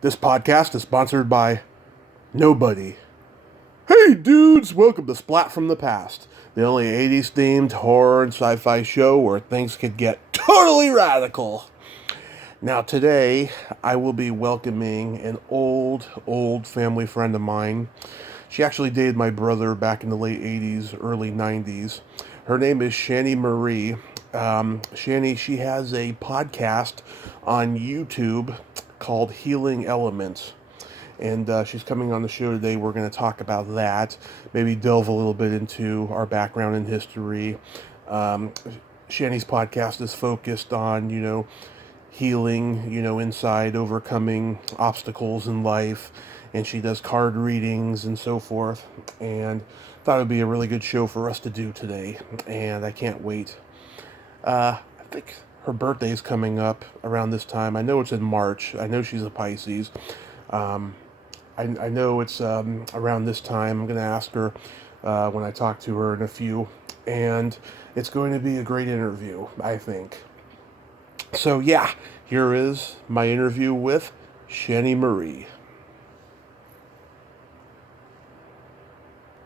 This podcast is sponsored by nobody. Hey dudes, welcome to Splat from the Past, the only 80s themed horror and sci-fi show where things could get totally radical. Now today, I will be welcoming an old family friend of mine. She actually dated my brother back in the late 80s, early 90s. Her name is Shanny Marie. Shanny, she has a podcast on YouTube called Healing Elements. And she's coming on the show today. We're going to talk about that, maybe delve a little bit into our background and history. Shanny's podcast is focused on, healing, inside, overcoming obstacles in life. And she does card readings and so forth. And thought it would be a really good show for us to do today. And I can't wait. I think her birthday is coming up around this time. I know it's in March. I know she's a Pisces. I know it's around this time. I'm going to ask her when I talk to her in a few. And it's going to be a great interview, I think. So yeah, here is my interview with Shanny Marie.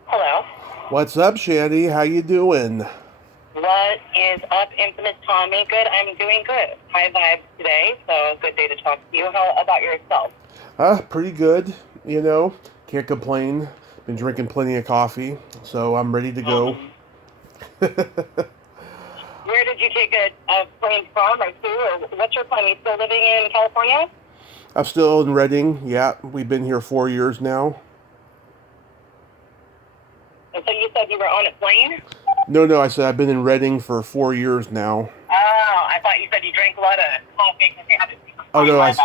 Hello. What's up, Shanny? How you doing? What is up, infamous Tommy? Good. I'm doing good. High vibes today, so good day to talk to you. How about yourself? Pretty good. Can't complain. Been drinking plenty of coffee, so I'm ready to go. Where did you take a plane from, or to, or what's your plan? Are you still living in California? I'm still in Redding. Yeah, we've been here 4 years now. And so you said you were on a plane? No, I said I've been in Redding for 4 years now. Oh, I thought you said you drank a lot of coffee because you had to take a Oh, no, I'm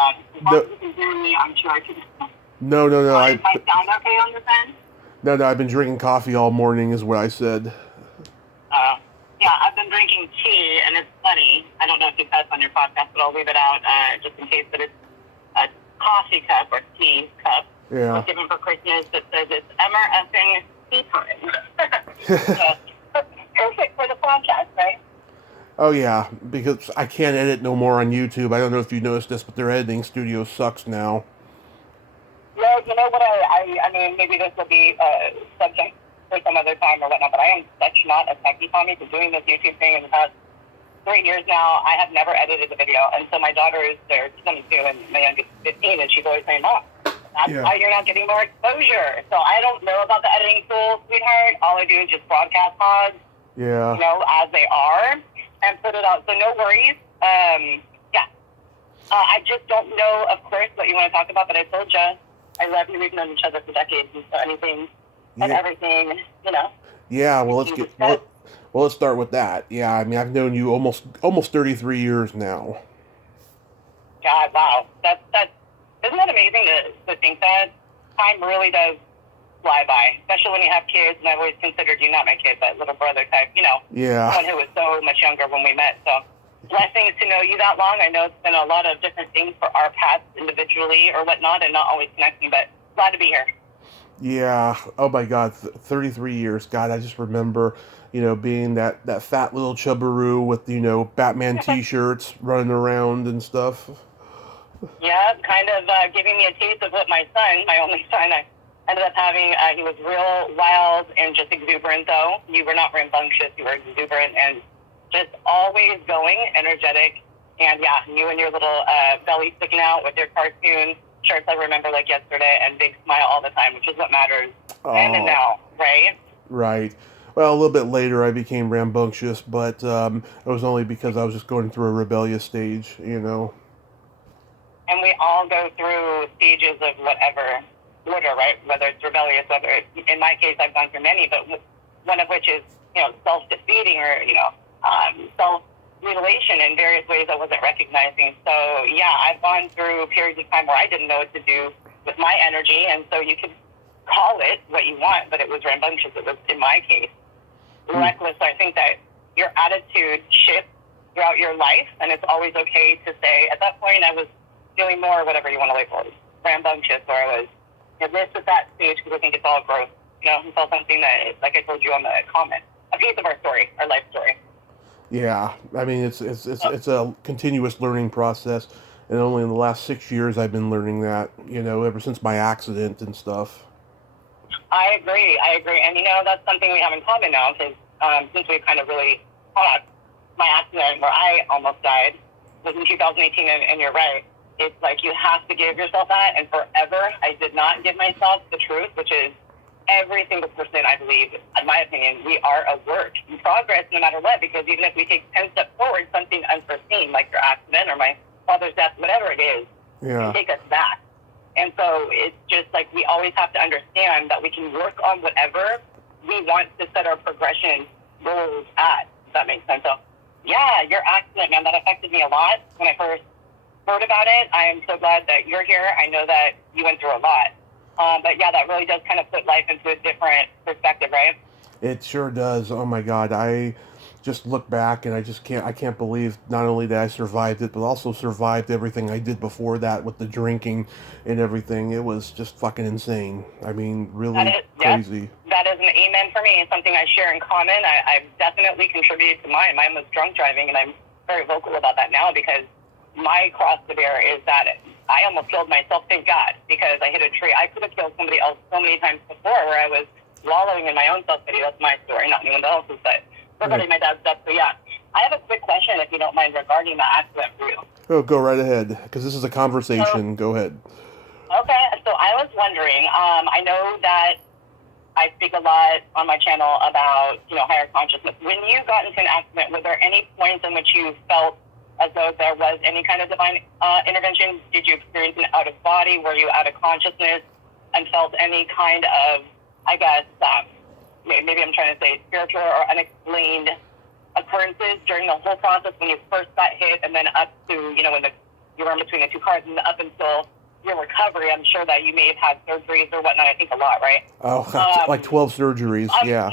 sure I could. No. Is my sound okay on this end? No, I've been drinking coffee all morning is what I said. Yeah, I've been drinking tea, and it's funny. I don't know if you said this on your podcast, but I'll leave it out just in case. But it's a coffee cup or tea cup. Yeah. I was given for Christmas that says it's Emmer-effing tea time. Perfect for the podcast, right? Oh, yeah, because I can't edit no more on YouTube. I don't know if you noticed this, but their editing studio sucks now. No, you know what? I mean, maybe this will be subject for some other time or whatnot, but I am such not a techie, Tommy, for doing this YouTube thing in the past 3 years now. I have never edited a video, and so my daughter is there, 22, and my youngest is 15, and she's always saying, Mom, that's why you're not getting more exposure. So I don't know about the editing tools, sweetheart. All I do is just broadcast pods, as they are, and put it out. So no worries. I just don't know, of course, what you want to talk about, but I told you, I love you. We've known each other for decades, and so anything and everything, Yeah, well, let's start with that. Yeah, I mean, I've known you almost 33 years now. God, wow. That's isn't that amazing to think that time really does fly by, especially when you have kids, and I've always considered you not my kid, but little brother type, someone who was so much younger when we met, so blessings to know you that long. I know it's been a lot of different things for our paths individually or whatnot, and not always connecting, but glad to be here. Yeah. Oh my God, 33 years. God, I just remember, being that fat little chubbaroo with, Batman T-shirts running around and stuff. Yeah, kind of giving me a taste of what my son, my only son, I ended up having. He was real wild and just exuberant, though. You were not rambunctious. You were exuberant and just always going, energetic. And yeah, you and your little belly sticking out with your cartoon shirts, I remember like yesterday, and big smile all the time, which is what matters then and now, right? Right. Well, a little bit later I became rambunctious, but it was only because I was just going through a rebellious stage, And we all go through stages of whatever order, right? Whether it's rebellious, whether it's, in my case, I've gone through many, but one of which is, self-defeating or, self-mutilation in various ways I wasn't recognizing. So, yeah, I've gone through periods of time where I didn't know what to do with my energy, and so you could call it what you want, but it was rambunctious. It was, in my case, reckless. I think that your attitude shifts throughout your life, and it's always okay to say, at that point, I was doing more, whatever you want to label it, rambunctious, or I was this at that stage, because I think it's all growth. It's all something that, like I told you on the comment, a piece of our story, our life story. Yeah, I mean, it's a continuous learning process. And only in the last 6 years I've been learning that, ever since my accident and stuff. I agree. And, that's something we have in common now, because since we've kind of really talked, my accident where I almost died was in 2018, and you're right. It's like you have to give yourself that, and forever I did not give myself the truth, which is every single person, I believe, in my opinion, we are a work in progress no matter what, because even if we take 10 steps forward, something unforeseen, like your accident or my father's death, whatever it is, can take us back. And so it's just like we always have to understand that we can work on whatever we want to set our progression goals at, if that makes sense. So, yeah, your accident, man, that affected me a lot when I first heard about it. I am so glad that you're here. I know that you went through a lot. But, yeah, that really does kind of put life into a different perspective, right? It sure does. Oh, my God. I just look back and I can't believe not only that I survived it, but also survived everything I did before that with the drinking and everything. It was just fucking insane. I mean, really crazy. Yes, that is an amen for me. It's something I share in common. I've definitely contributed to mine. Mine was drunk driving, and I'm very vocal about that now because my cross to bear is that I almost killed myself, thank God, because I hit a tree. I could have killed somebody else so many times before where I was wallowing in my own self-pity. That's my story, not anyone else's, but regarding my dad's death. So, yeah, I have a quick question, if you don't mind, regarding that accident for you. Oh, go right ahead, because this is a conversation. Go ahead. Okay, so I was wondering, I know that I speak a lot on my channel about, higher consciousness. When you got into an accident, were there any points in which you felt as though there was any kind of divine intervention? Did you experience an out-of-body? Were you out of consciousness and felt any kind of, I guess, maybe I'm trying to say spiritual or unexplained occurrences during the whole process when you first got hit, and then up to, when you were in between the two cars, and up until your recovery? I'm sure that you may have had surgeries or whatnot. I think a lot, right? Oh, like 12 surgeries, yeah.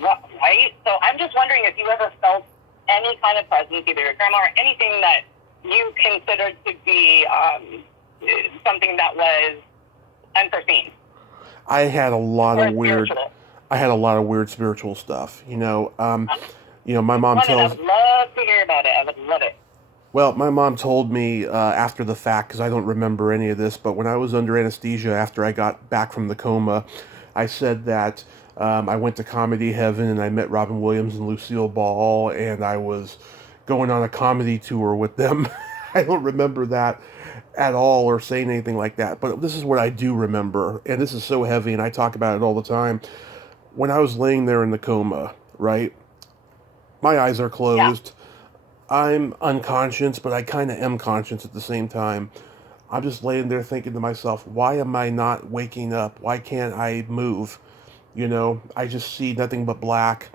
Right? So I'm just wondering if you ever felt any kind of presence, either your grandma or anything that you considered to be something that was unforeseen. I had a lot of weird spiritual stuff. My mom tells. I'd love to hear about it. I would love it. Well, my mom told me after the fact, because I don't remember any of this, but when I was under anesthesia after I got back from the coma, I said that I went to Comedy Heaven and I met Robin Williams and Lucille Ball, and I was going on a comedy tour with them. I don't remember that at all or saying anything like that, but this is what I do remember, and this is so heavy, and I talk about it all the time. When I was laying there in the coma, right, my eyes are closed. Yeah. I'm unconscious, but I kind of am conscious at the same time. I'm just laying there thinking to myself, why am I not waking up? Why can't I move? I just see nothing but black.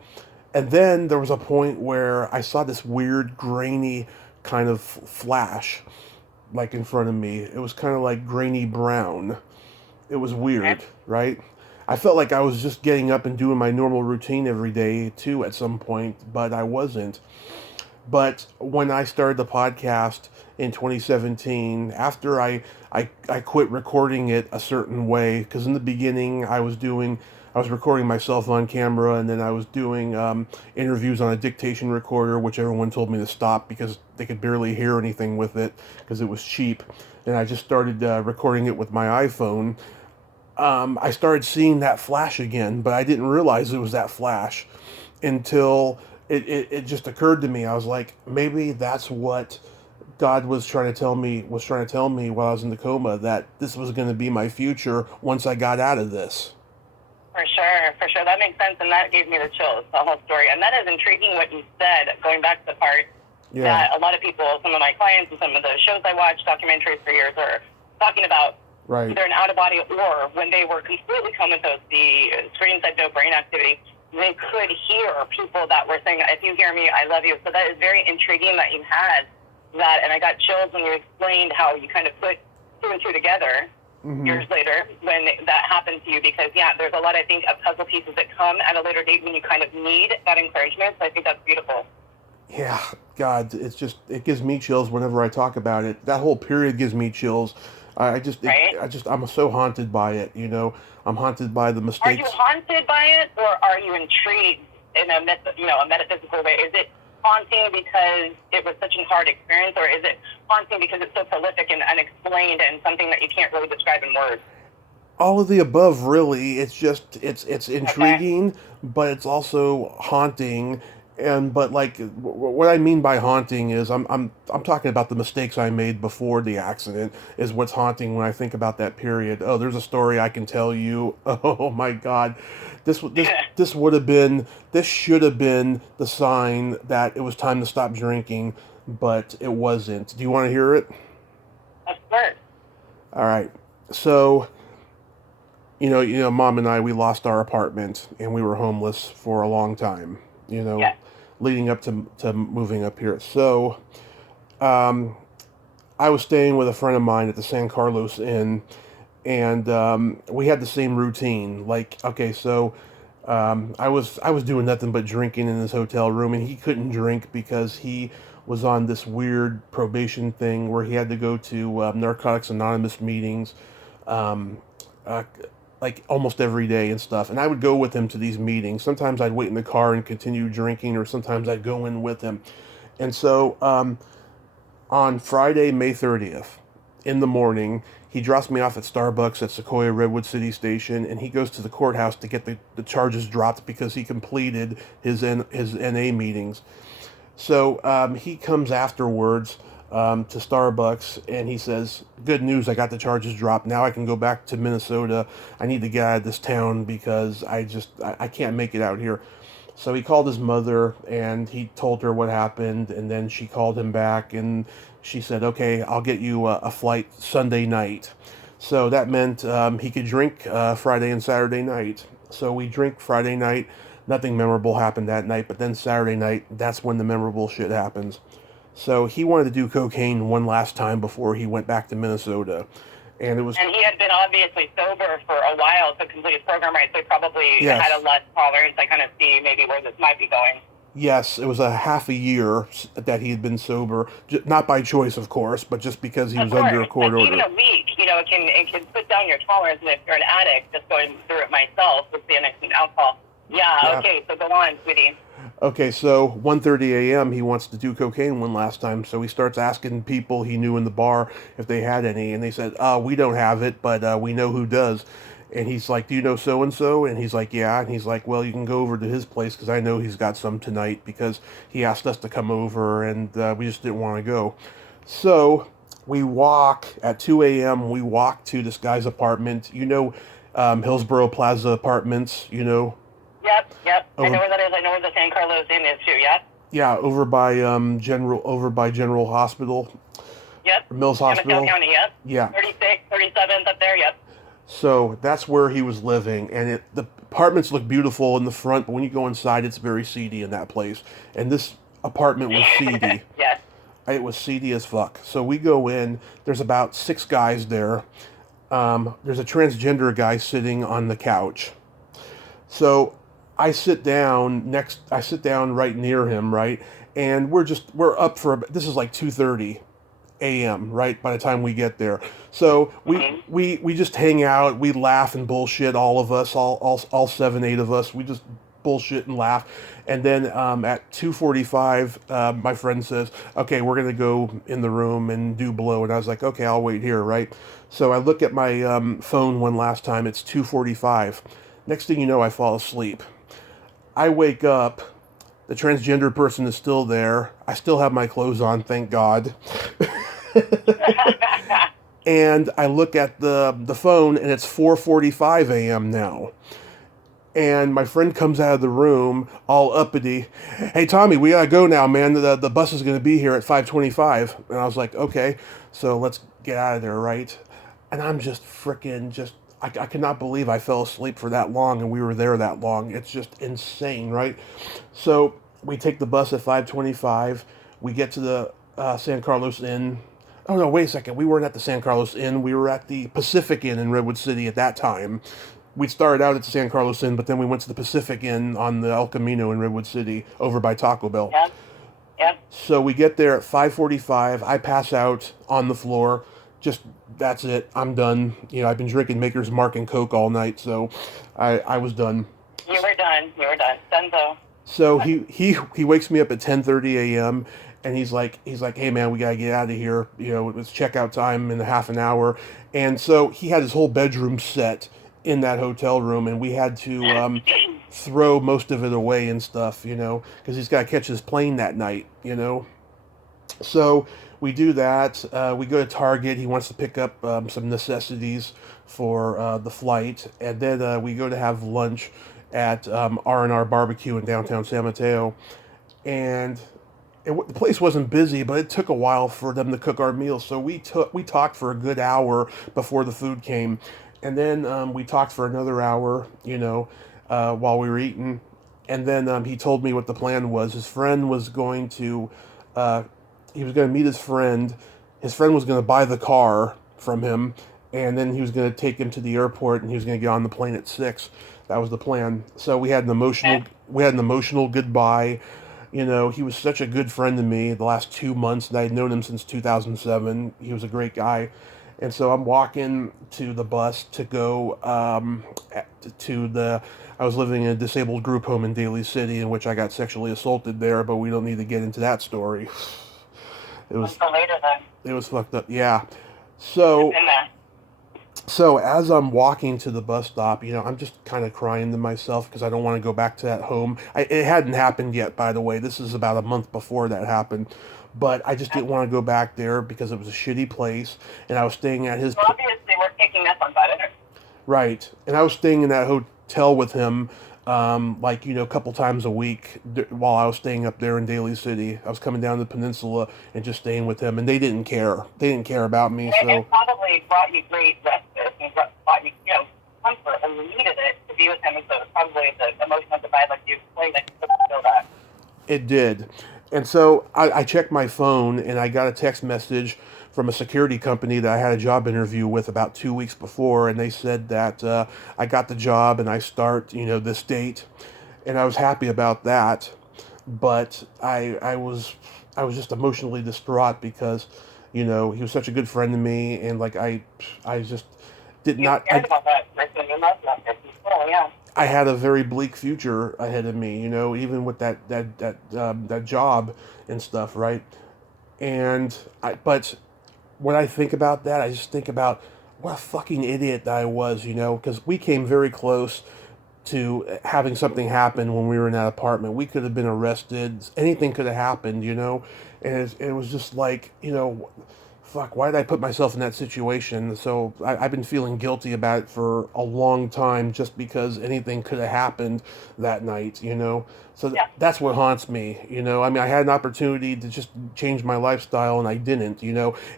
And then there was a point where I saw this weird, grainy kind of flash, like in front of me. It was kind of like grainy brown. It was weird, right? I felt like I was just getting up and doing my normal routine every day, too, at some point, but I wasn't. But when I started the podcast in 2017, after I quit recording it a certain way, because in the beginning I was recording myself on camera, and then I was doing interviews on a dictation recorder, which everyone told me to stop because they could barely hear anything with it because it was cheap. And I just started recording it with my iPhone. I started seeing that flash again, but I didn't realize it was that flash until it just occurred to me. I was like, maybe that's what God was trying to tell me while I was in the coma, that this was going to be my future once I got out of this. For sure. That makes sense, and that gave me the chills, the whole story. And that is intriguing what you said, going back to the part that a lot of people, some of my clients and some of the shows I watch, documentaries for years, are talking about either an out-of-body or when they were completely comatose, the screens had no brain activity, they could hear people that were saying, if you hear me, I love you. So that is very intriguing that you had that, and I got chills when you explained how you kind of put two and two together years later when that happened to you, because, there's a lot, I think, of puzzle pieces that come at a later date when you kind of need that encouragement, so I think that's beautiful. Yeah, God, it gives me chills whenever I talk about it. That whole period gives me chills. I'm so haunted by it, I'm haunted by the mistakes. Are you haunted by it, or are you intrigued in a metaphysical way? Is it haunting because it was such a hard experience, or is it haunting because it's so prolific and unexplained and something that you can't really describe in words? All of the above, really. It's just it's intriguing, Okay. but it's also haunting. And but like what I mean by haunting is I'm talking about the mistakes I made before the accident is what's haunting when I think about that period. Oh, there's a story I can tell you. Oh my God, this would have been this should have been the sign that it was time to stop drinking, but it wasn't. Do you want to hear it? Of course. All right. So Mom and I, we lost our apartment and we were homeless for a long time, Yes. leading up to moving up here. So, um, I was staying with a friend of mine at the San Carlos Inn, and we had the same routine. Like, okay, so I was doing nothing but drinking in his hotel room, and he couldn't drink because he was on this weird probation thing where he had to go to Narcotics Anonymous meetings. Um, uh, like almost every day and stuff. And I would go with him to these meetings. Sometimes I'd wait in the car and continue drinking, or sometimes I'd go in with him. And so on Friday, May 30th, in the morning, he drops me off at Starbucks at Sequoia Redwood City Station, and he goes to the courthouse to get the charges dropped because he completed his NA meetings. So he comes afterwards to Starbucks and he says, "Good news, I got the charges dropped. Now I can go back to Minnesota. I need to get out of this town because I can't make it out here." So he called his mother and he told her what happened, and then she called him back and she said, "Okay, I'll get you a flight Sunday night." So that meant he could drink Friday and Saturday night. So we drink Friday night. Nothing memorable happened that night, but then Saturday night, that's when the memorable shit happens. So he wanted to do cocaine one last time before he went back to Minnesota. And it was... And he had been obviously sober for a while to complete his program, right? So he probably Yes. had a less tolerance. I kind of see maybe where this might be going. Yes, it was a half a year that he had been sober, not by choice, of course, but just because he was under a court order. Even a week, it can put down your tolerance. And if you're an addict, just going through it myself with the addiction and alcohol. Yeah, okay, so go on, sweetie. Okay, so 1:30 a.m. he wants to do cocaine one last time, so he starts asking people he knew in the bar if they had any, and they said, "We don't have it, but we know who does." And he's like, "Do you know so-and-so?" And he's like, "Yeah." And he's like, "Well, you can go over to his place because I know he's got some tonight," because he asked us to come over, and we just didn't want to go. So we walk at 2 a.m. We walk to this guy's apartment. Hillsborough Plaza Apartments, Yep. I know where that is. I know where the San Carlos Inn is too, yep. Yeah, over by General Hospital. Yep. Mills Hospital. Emmett County, yep. Yeah. 36, 37's up there, yep. So that's where he was living, and the apartments look beautiful in the front, but when you go inside, it's very seedy in that place. And this apartment was seedy. Yes. It was seedy as fuck. So we go in. There's about 6 guys there. There's a transgender guy sitting on the couch. So I sit down right near him, right? And we're up for, this is like 2:30 a.m., right? By the time we get there. So we just hang out, we laugh and bullshit, all of us, all 7, 8 of us, we just bullshit and laugh. And then at 2:45, my friend says, "Okay, we're going to go in the room and do blow." And I was like, "Okay, I'll wait here," right? So I look at my phone one last time, it's 2:45. Next thing you know, I fall asleep. I wake up, the transgender person is still there. I still have my clothes on, thank God. And I look at the phone, and it's 4:45 a.m. now. And my friend comes out of the room, all uppity. "Hey, Tommy, we gotta go now, man. The bus is gonna be here at 5:25. And I was like, "Okay, so let's get out of there, right?" And I'm just freaking I cannot believe I fell asleep for that long and we were there that long. It's just insane, right? So we take the bus at 5:25. We get to the San Carlos Inn. Oh, no, wait a second. We weren't at the San Carlos Inn. We were at the Pacific Inn in Redwood City at that time. We started out at the San Carlos Inn, but then we went to the Pacific Inn on the El Camino in Redwood City over by Taco Bell. Yep. So we get there at 5:45. I pass out on the floor. That's it. I'm done. I've been drinking Maker's Mark and Coke all night, so I was done. You were done. Dunzo. So he wakes me up at 10:30 a.m. and he's like, hey man, we gotta get out of here. It's checkout time in a half an hour. And so he had his whole bedroom set in that hotel room, and we had to throw most of it away and stuff, because he's got to catch his plane that night. So we do that. We go to Target. He wants to pick up some necessities for the flight, and then we go to have lunch at R&R Barbecue in downtown San Mateo. And the place wasn't busy, but it took a while for them to cook our meals. So we talked for a good hour before the food came, and then we talked for another hour, while we were eating. And then he told me what the plan was. His friend was going to uh, he was going to meet his friend. His friend was going to buy the car from him, and then he was going to take him to the airport, and he was going to get on the plane at 6. That was the plan. So we had an emotional goodbye. He was such a good friend to me the last 2 months, and I had known him since 2007. He was a great guy. And so I'm walking to the bus to go to the. I was living in a disabled group home in Daly City, in which I got sexually assaulted there, but we don't need to get into that story. It was For later then. it was fucked up. Yeah. So In there. so as I'm walking to the bus stop, I'm just kind of crying to myself because I don't want to go back to that home. It hadn't happened yet, by the way. This is about a month before that happened. But I just didn't want to go back there because it was a shitty place, and I was staying at his. So obviously we're picking up on that. Right, and I was staying in that hotel with him, a couple times a week while I was staying up there in Daly City. I was coming down to the peninsula and just staying with him, and they didn't care. They didn't care about me. And it probably brought you great respite and brought you, comfort, and you needed it to be with him. And so probably the emotional divide, like you explained, that you couldn't feel that. It did. And so I checked my phone, and I got a text message from a security company that I had a job interview with about 2 weeks before, and they said that I got the job and I start, this date, and I was happy about that, but I was just emotionally distraught because, he was such a good friend to me, and I just did You not. cared about that person. You loved that person. Oh, yeah. I had a very bleak future ahead of me, even with that job and stuff, right? But when I think about that, I just think about what a fucking idiot that I was, because we came very close to having something happen when we were in that apartment. We could have been arrested. Anything could have happened, and it was just like, fuck, why did I put myself in that situation? So I've been feeling guilty about it for a long time just because anything could have happened that night, So Yeah. that's what haunts me, I mean, I had an opportunity to just change my lifestyle and I didn't,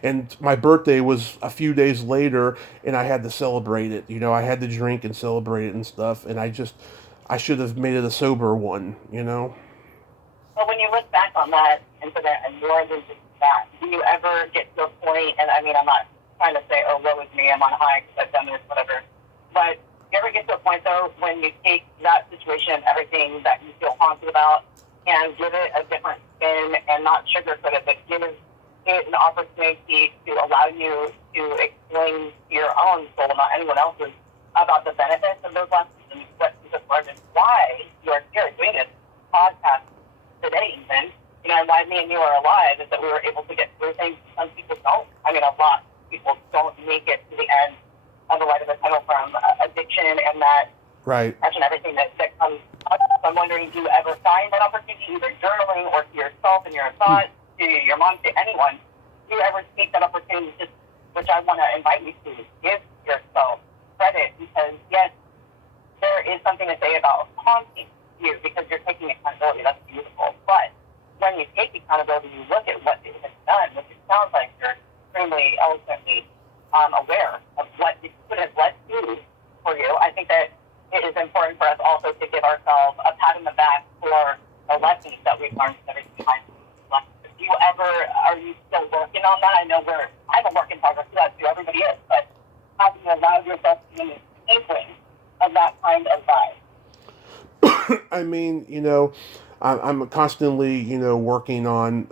And my birthday was a few days later and I had to celebrate it, I had to drink and celebrate it and stuff. And I should have made it a sober one. But when you look back on that incident and more than just that, do you ever get to a point, and I mean, I'm not trying to say, oh, woe is me, I'm on high because I've done this, whatever, but you ever get to a point, though, when you take that situation, everything that you feel haunted about, and give it a different spin and not sugarcoat it, but give it an opportunity to allow you to explain to your own soul, not anyone else's, about the benefits of those lessons and what you have learned and why you are here doing this podcast today, even, and why me and you are alive is that we were able to get through things some people don't. I mean, a lot of people don't make it to the end of the light of the tunnel from addiction and that Right. and everything that comes up. So I'm wondering, do you ever find that opportunity, either journaling or to yourself and your thoughts, to your mom, to anyone? Do you ever take that opportunity, which I want to invite you to, give yourself credit, because yes, there is something to say about haunting you because you're taking accountability. That's beautiful. But when you take accountability, you look at what it has done, which it sounds like you're extremely eloquently aware of what it could have led to for you. I think that it is important for us also to give ourselves a pat on the back for the lessons that we've learned from everything in life. Do you ever, are you still working on that? I know I'm a work in progress, so that's who everybody is, but have you allowed yourself to be inkling of that kind of vibe? I mean, I'm constantly, working on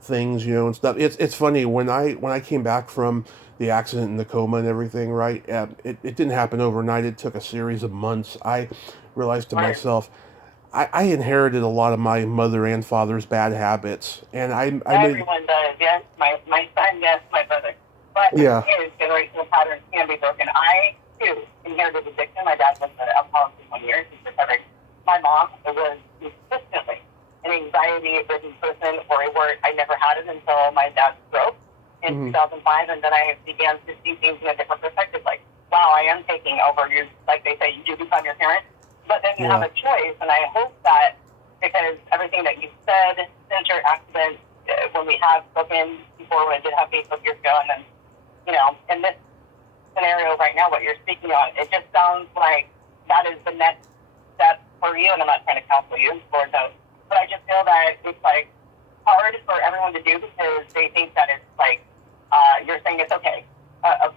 things, and stuff. It's funny when I came back from the accident and the coma and everything, right? It didn't happen overnight. It took a series of months. I realized to myself, I inherited a lot of my mother and father's bad habits, and I made, Everyone does, yes. My son, yes, my brother. But the yeah, thing is, generational patterns can be broken. I, too, inherited addiction. My dad was an alcoholic for 20 years. He's recovered. My mom was consistently an anxiety-ridden person, or a word I never had it until my dad's stroke in 2005, and then I began to see things in a different perspective, like, wow, I am taking over. You, like they say, you do become your parent, but then you have a choice, and I hope that because everything that you said since your accident, when we have spoken before, when I did have Facebook years ago, and then, in this scenario right now, what you're speaking on, it just sounds like that is the next step for you, and I'm not trying to counsel you, Lord knows, but I just feel that it's like hard for everyone to do because they think that it's like, you're saying it's okay.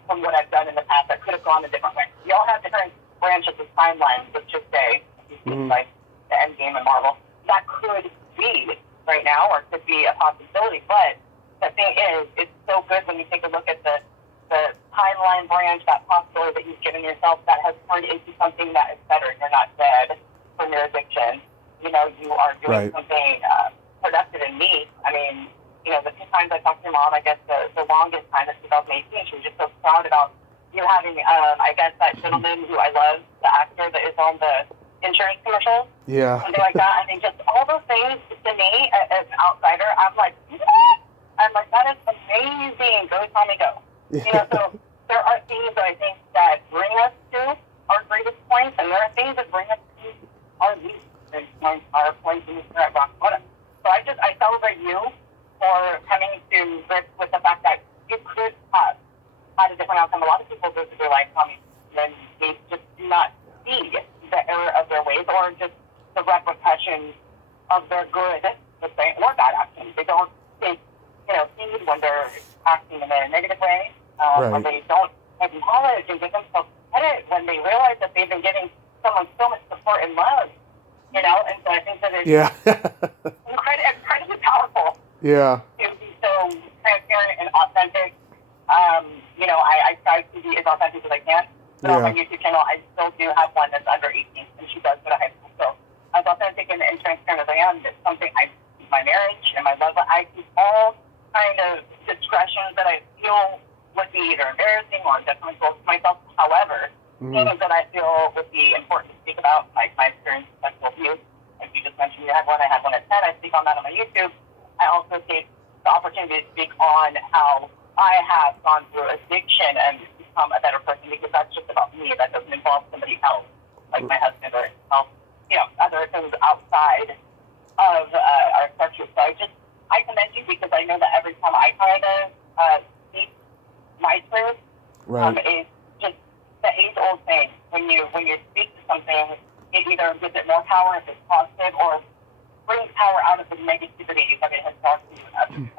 From what I've done in the past, I could have gone a different way. We all have different branches of timelines, let's just say, like the end game in Marvel. That could be right now, or could be a possibility. But the thing is, it's so good when you take a look at the timeline branch, that possibility that you've given yourself that has turned into something that is better. You're not dead from your addiction. You are doing something productive in me. I mean, the 2 times I talked to your mom, I guess the longest time is 2018. She was just so proud about you having, I guess, that gentleman who I love, the actor that is on the insurance commercials. yeah, Something like that. I mean, just all those things to me, as an outsider, I'm like, what? I'm like, that is amazing. Go, Tommy, go. So there are things that I think that bring us to our greatest points, and there are things that bring us to our least points, our points in the at rock bottom. So I celebrate you for coming to grips with the fact that you could have had a different outcome. A lot of people go through their life, Tommy, and they just do not see the error of their ways or just the repercussions of their good, let's say, or bad actions. They don't take, heed when they're acting in a negative way, or they don't acknowledge and give themselves credit when they realize that they've been giving someone so much support and love, and so I think that it's incredibly powerful yeah, to be so transparent and authentic. I try to be as authentic as I can. But on my YouTube channel, I still do have one that's under 18, and she does go to high school. So as authentic and transparent as I am, it's something my marriage and my love, I keep all kind of discretions that I feel would be either embarrassing or definitely close to myself. However, things that I feel would be important to speak about, like my experience with sexual abuse. Like you just mentioned, you had one, I had one at 10. I speak on that on my YouTube. I also take the opportunity to speak on how I have gone through addiction and become a better person, because that's just about me. That doesn't involve somebody else, like my husband or other things outside of our structure. So I commend you, because I know that every time I kind of speak my truth, it's just the age-old thing. When you speak to something, it either gives it more power if it's positive, or brings power out of the negativity that it has brought to you.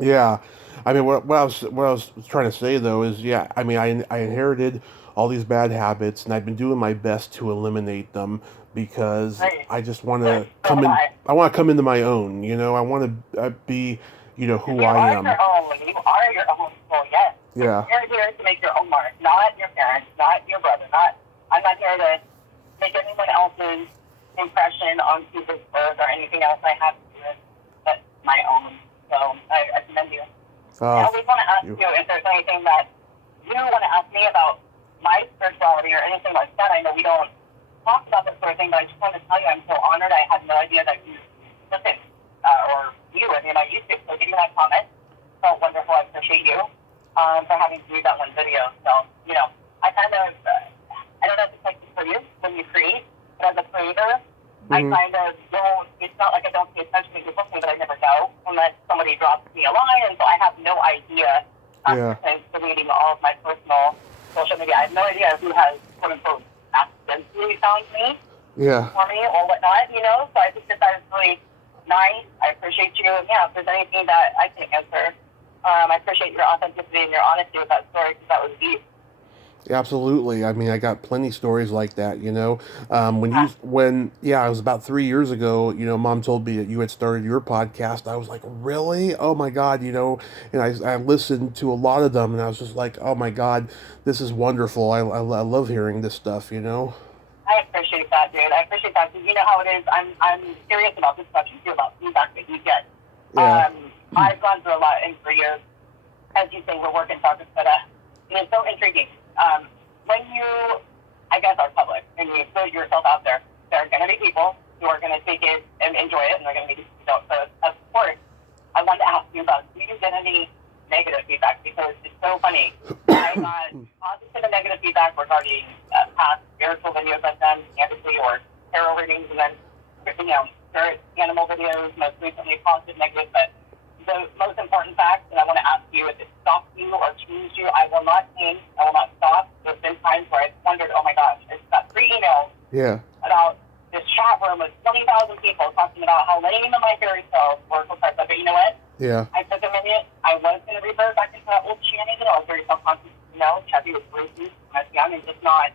yeah. I mean, what I was trying to say though is, I mean, I inherited all these bad habits, and I've been doing my best to eliminate them because I just want to come in. I want to come into my own. I want to be, who I am. You are your own soul. Yes. Yeah. You're here to make your own mark, not your parents, not your brother, I'm not here to make anyone else's impression onto this earth or anything else I have to do it, but my own. So I commend you. I always want to ask you if there's anything that you want to ask me about my spirituality or anything like that. I know we don't talk about this sort of thing, but I just want to tell you I'm so honored. I had no idea that you listen, or you, I mean, I used to. So give me that comment. So wonderful. I appreciate you for having to do that one video. So, I kind of, I don't know if it's like this for you when you create, but as a creator, I kind of don't, it's not like I don't pay attention to people, but I never know unless somebody drops me a line, and so I have no idea since deleting all of my personal social media. I have no idea who has, quote unquote, accidentally found me for me or whatnot, so I think that is really nice. I appreciate you. Yeah, if there's anything that I can answer, I appreciate your authenticity and your honesty with that story, because that was deep. Absolutely. I mean, I got plenty stories like that, when it was about 3 years ago, Mom told me that you had started your podcast. I was like, really? Oh my God, and I listened to a lot of them, and I was just like, oh my God, this is wonderful. I love hearing this stuff, I appreciate appreciate that, dude. I appreciate that because you know how it is. I'm curious about this question too, about feedback that you get. Yeah. I've gone through a lot in 3 years. As you say, we're working topics, but it is so intriguing. When you, I guess, are public and you put yourself out there, there are going to be people who are going to take it and enjoy it, and there are going to be people who don't. So, of course, I wanted to ask you about, do you get any negative feedback? Because it's so funny. I got positive and negative feedback regarding past spiritual videos I've done, candidly, or tarot readings, and then, spirit animal videos, most recently positive, negative, but the most important fact, and I want to ask you, if it stops you or changes you, I will not change, I will not stop. There's been times where I've wondered, oh my gosh, I just got 3 emails about this chat room with 20,000 people talking about how lame of my fairy tales were. But you know what? Yeah. I took a minute. I was going to revert back into that old Shanny, I was very self-conscious, chubby with bruises when I was young, and just not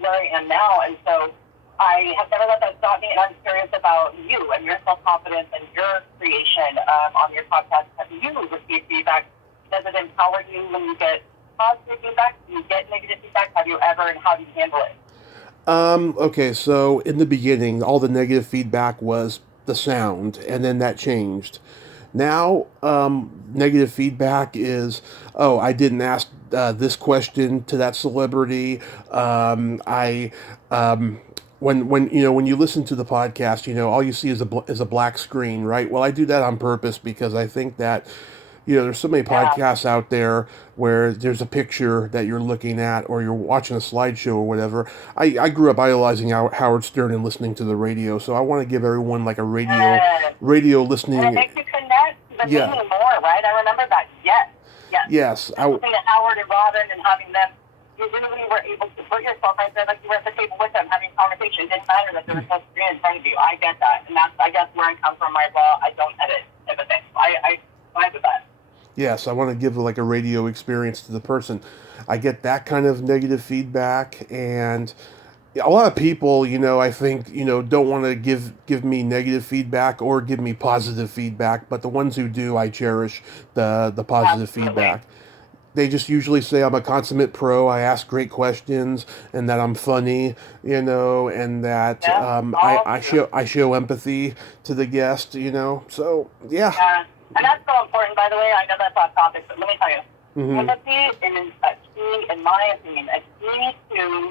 where I am now. And so I have never let that stop me, and I'm curious about you and your self-confidence and your creation on your podcast. Have you received feedback? Does it empower you when you get positive feedback? Do you get negative feedback? Have you ever, and how do you handle it? Okay, so in the beginning, all the negative feedback was the sound, and then that changed. Now, negative feedback is, oh, I didn't ask this question to that celebrity. When you listen to the podcast, all you see is a black screen, right? Well, I do that on purpose because I think that there's so many podcasts out there where there's a picture that you're looking at or you're watching a slideshow or whatever. I grew up idolizing Howard Stern and listening to the radio, so I want to give everyone like a radio listening. And it makes you connect to the meaning more, right? I remember that. Yes. Listening to Howard and Robin and having them, you really were able to put yourself right there, like you were at the table with them, having a conversation. It didn't matter that there was no screen in front of you. I get that. And that's, I guess, where I come from, right? Well, I don't edit type of thing. I vibe with that. Yes, I want to give like a radio experience to the person. I get that kind of negative feedback, and a lot of people, I think, don't want to give me negative feedback or give me positive feedback, but the ones who do, I cherish the positive feedback. They just usually say I'm a consummate pro, I ask great questions, and that I'm funny, and that I show empathy to the guest, so yeah. And that's so important, by the way. I know that's off topic, but let me tell you. Empathy is a key, in my opinion, a key to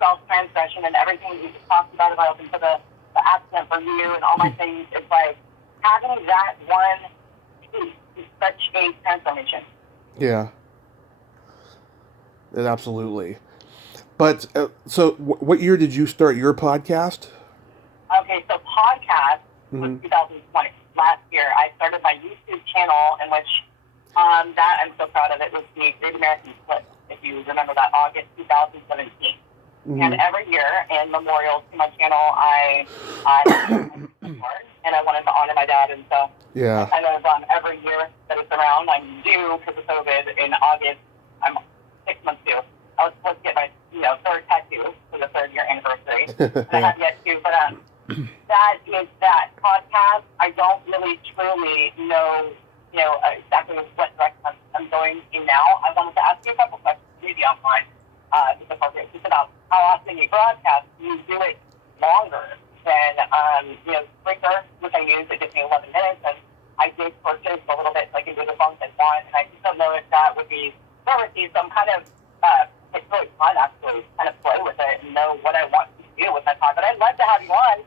self-transgression and everything we just talked about into the accident for you and all my things. It's like having that one piece is such a transformation. Yeah. Absolutely. But, so what year did you start your podcast? Okay, so podcast was 2020. Last year, I started my YouTube channel, in which that I'm so proud of. It was the Great American Split, if you remember that, August 2017. And every year, in memorial to my channel, I and I wanted to honor my dad, and so I kind of every year that it's around, I'm due because of COVID in August. I'm 6 months due. I was supposed to get my third tattoo for the 3rd-year anniversary, and I have yet to, but that is that podcast. I don't really truly know, exactly what direction I'm going in now. I wanted to ask you a couple questions, maybe offline, if it's appropriate. Just about how often you broadcast. You do it longer than, Spreaker, which I use. It gives me 11 minutes, and I did purchase a little bit so I can do the phones at one, and I just don't know if that would be well received. So I'm kind of, it's really fun, actually, kind of play with it and know what I want to do with my podcast. But I'd love to have you on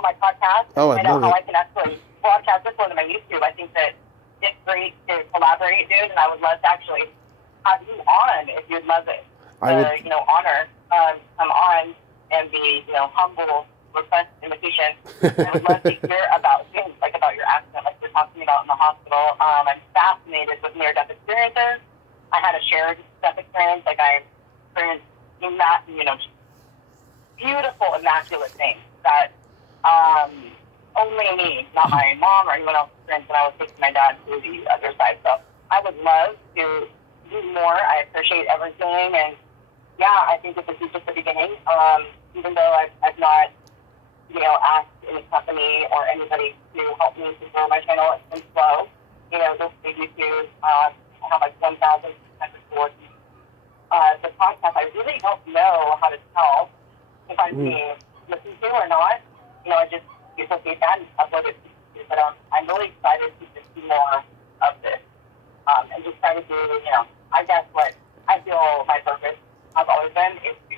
my podcast. I know how I can actually broadcast this one to my YouTube. I think that it's great to collaborate, dude, and I would love to actually have you on if you'd love it. Honor come on and be, humble, request invitation. I would love to hear about things like about your accident, like you're talking about in the hospital. I'm fascinated with near-death experiences. I had a shared death experience, like I experienced in that, beautiful, immaculate things that only me, not my mom or anyone else experienced when I was taking my dad to the other side. So I would love to do more. I appreciate everything, and I think that this is just the beginning. Even though I've not, asked any company or anybody to help me to grow my channel, it's been slow. This big YouTube, I have like 1,000 subscribers. The podcast, I really don't know how to tell if I'm being listen to or not. I just use a feedback and upload it to YouTube. But I'm really excited to just do more of this. And just try to do, I guess what I feel my purpose has always been is to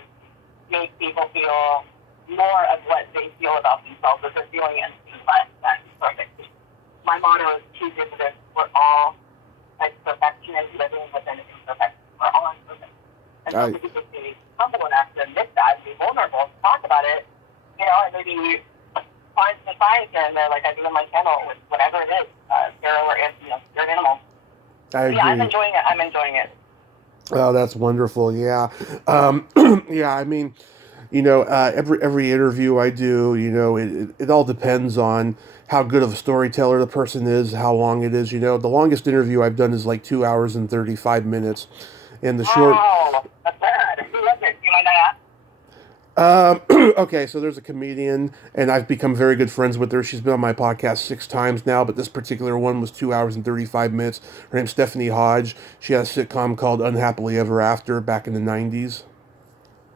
make people feel more of what they feel about themselves, what they're feeling, and less than perfect. My motto is to do this. We're all like perfectionists living within imperfection. We're all imperfect. And so we just be humble enough to admit that and be vulnerable to talk about it, and maybe find some advice here and there, like I do on my channel with whatever it is, zero or spirit animal. I agree. Yeah, I'm enjoying it. Oh, that's wonderful. Yeah. Yeah, I mean, every interview I do, it all depends on how good of a storyteller the person is, how long it is. The longest interview I've done is like 2 hours and 35 minutes. And the short... Oh, that's bad. Who was it? You might not ask. Okay, so there's a comedian, and I've become very good friends with her. She's been on my podcast 6 times now, but this particular one was 2 hours and 35 minutes. Her name's Stephanie Hodge. She had a sitcom called Unhappily Ever After back in the 90s.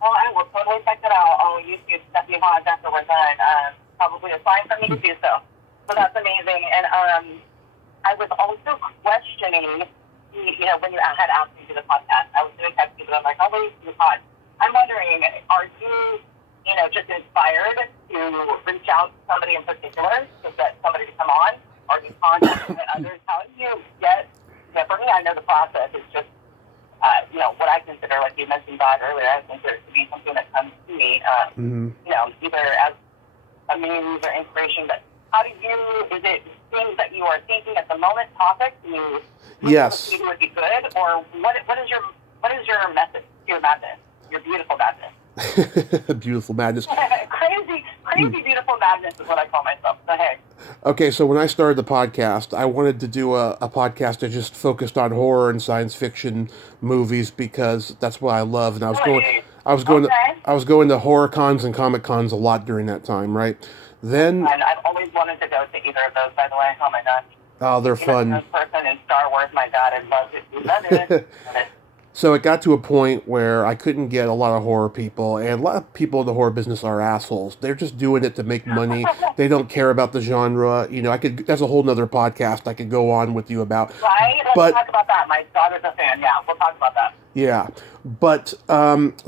Well, I will totally check it out. I'll YouTube Stephanie Hodge after we're done. Probably a sign for me to do so. So that's amazing. And I was also questioning, when you had asked me to do the podcast, I was going to text you, but I'm like, oh, wait, you pod. I'm wondering, are you, just inspired to reach out to somebody in particular to get somebody to come on? Are you contacting others? How do you get, for me, I know the process is just, what I consider, like you mentioned God earlier, I consider it to be something that comes to me, either as a muse or inspiration, but how do you, is it things that you are thinking at the moment, topics, you Yes. would be good, or what is your method, your madness? Your beautiful madness. Beautiful madness. crazy beautiful madness is what I call myself. So hey. Okay, so when I started the podcast, I wanted to do a podcast that just focused on horror and science fiction movies because that's what I love. And I was going to horror cons and comic cons a lot during that time, right? Then, and I've always wanted to go to either of those, by the way. Oh my gosh. Oh, they're fun. This person in Star Wars, my God, I love it. Love it. So it got to a point where I couldn't get a lot of horror people, and a lot of people in the horror business are assholes. They're just doing it to make money. They don't care about the genre. That's a whole nother podcast I could go on with you about. Right? Let's talk about that. My daughter's a fan. Yeah, we'll talk about that. Yeah. But,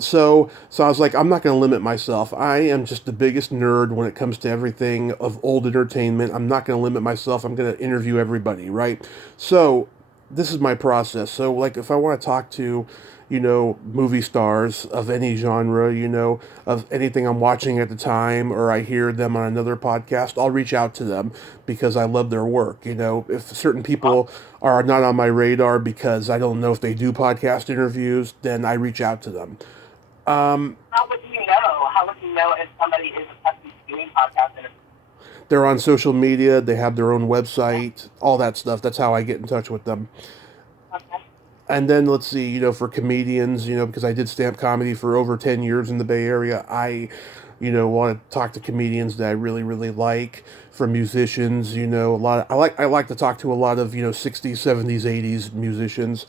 so I was like, I'm not going to limit myself. I am just the biggest nerd when it comes to everything of old entertainment. I'm not going to limit myself. I'm going to interview everybody, right? So this is my process. So, like, if I want to talk to, movie stars of any genre, of anything I'm watching at the time, or I hear them on another podcast, I'll reach out to them because I love their work. If certain people are not on my radar because I don't know if they do podcast interviews, then I reach out to them. How would you know? How would you know if somebody is accustomed to doing podcast interviews? They're on social media. They have their own website, all that stuff. That's how I get in touch with them. Okay. And then let's see, for comedians, because I did stand-up comedy for over 10 years in the Bay Area, I, want to talk to comedians that I really, really like. For musicians, I like to talk to a lot of, 60s, 70s, 80s musicians.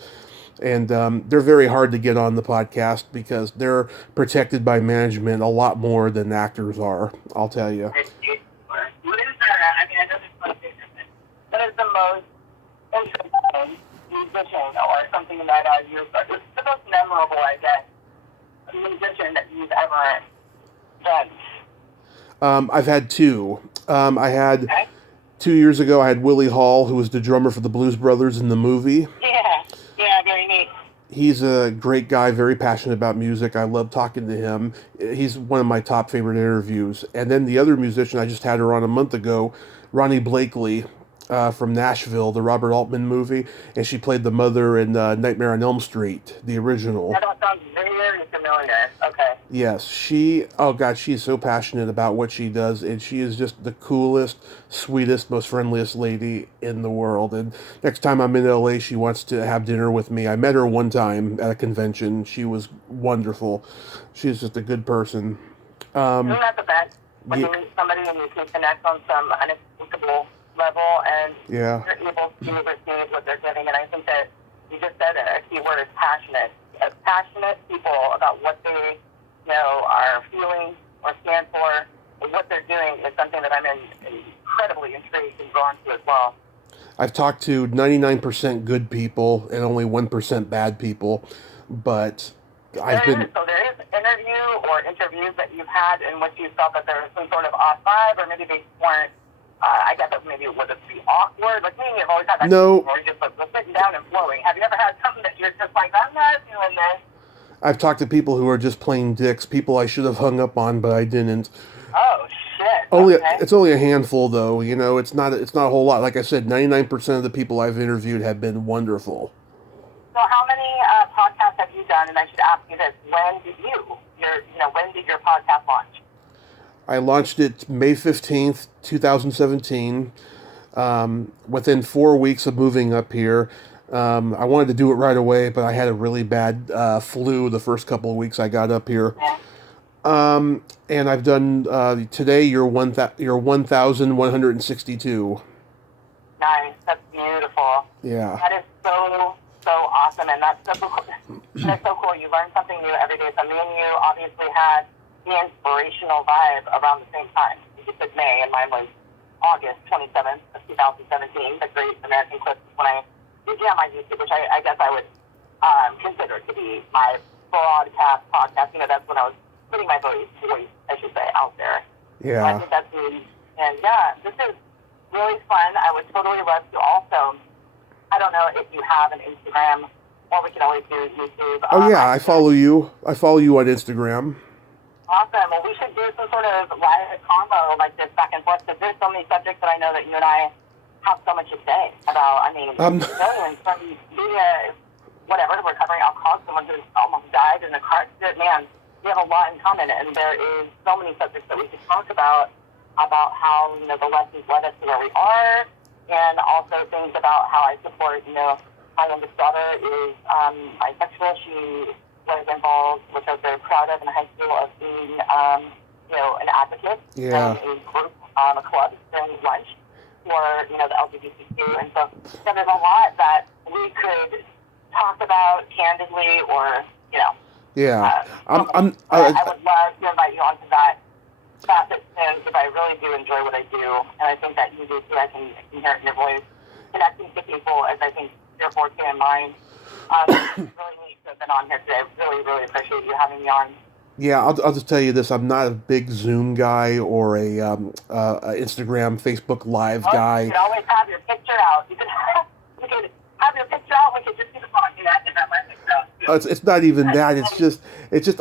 And they're very hard to get on the podcast because they're protected by management a lot more than actors are, I'll tell you. What is the most interesting musician or something that the most memorable, I guess, musician that you've ever done? I've had two. I had 2 years ago. I had Willie Hall, who was the drummer for the Blues Brothers in the movie. Yeah, very neat. He's a great guy, very passionate about music. I love talking to him. He's one of my top favorite interviews. And then the other musician, I just had her on a month ago, Ronnie Blakely, from Nashville, the Robert Altman movie, and she played the mother in Nightmare on Elm Street, the original. That sounds very familiar. Okay. Yes, she's so passionate about what she does, and she is just the coolest, sweetest, most friendliest lady in the world. And next time I'm in LA, she wants to have dinner with me. I met her one time at a convention. She was wonderful. She's just a good person. Isn't that the best? When you meet somebody and you can connect on some inexplicable level, and you're able to receive what they're giving. And I think that you just said a key word is passionate. Passionate people about what they are feeling or stand for, what they're doing is something that I'm incredibly intrigued and drawn to as well. I've talked to 99% good people and only 1% bad people, but I've been... So there is interviews that you've had in which you felt that there was some sort of off vibe, or maybe they weren't, I guess that maybe would it be awkward? Like me, I've always had that No. where you're just like, sitting down and flowing. Have you ever had something that you're just like, I'm not doing this? I've talked to people who are just plain dicks, people I should have hung up on, but I didn't. Oh, shit. It's only a handful, though. You know, it's not a whole lot. Like I said, 99% of the people I've interviewed have been wonderful. So how many podcasts have you done? And I should ask you this: when did your podcast launch? I launched it May 15th, 2017. Within 4 weeks of moving up here, I wanted to do it right away, but I had a really bad flu the first couple of weeks I got up here. Yeah. And I've done today. You're 1,162. Nice. That's beautiful. Yeah. That is so awesome, and that's so cool. That's so cool. You learn something new every day. So me and you obviously had the inspirational vibe around the same time. You said May, and mine was August 27th of 2017. The Great American Clips when I began my YouTube, which I guess I would consider to be my broadcast podcast. You know, that's when I was putting my voice, I should say, out there. Yeah. So I think that's really, and yeah, this is really fun. I would totally love to also, I don't know if you have an Instagram, or we can always do YouTube. Oh yeah, I follow you. I follow you on Instagram. Awesome. Well, we should do some sort of live combo like this back and forth, because there's so many subjects that I know that you and I have so much to say about. I mean, millions from media, whatever, recovering alcoholics, someone who's almost died in a car accident. Man, we have a lot in common, and there is so many subjects that we could talk about how, you know, the lessons led us to where we are, and also things about how I support, you know, my youngest daughter is bisexual. She was involved, which I was very proud of in high school, of being, you know, an advocate in a group, a club during lunch for, you know, the LGBTQ. And so there's a lot that we could talk about candidly, or, you know. Yeah. I would love to invite you onto that facet soon, because I really do enjoy what I do, and I think that you do too. I can hear it in your voice, connecting to people, as I think your forte and mine. It's really neat to have been on here today. I really, really appreciate you having me on. Yeah, I'll just tell you this. I'm not a big Zoom guy or a Instagram, Facebook Live guy. You can always have your picture out. You can have your picture out. We could just do the podcast and have my picture out. It's not even that. It's just.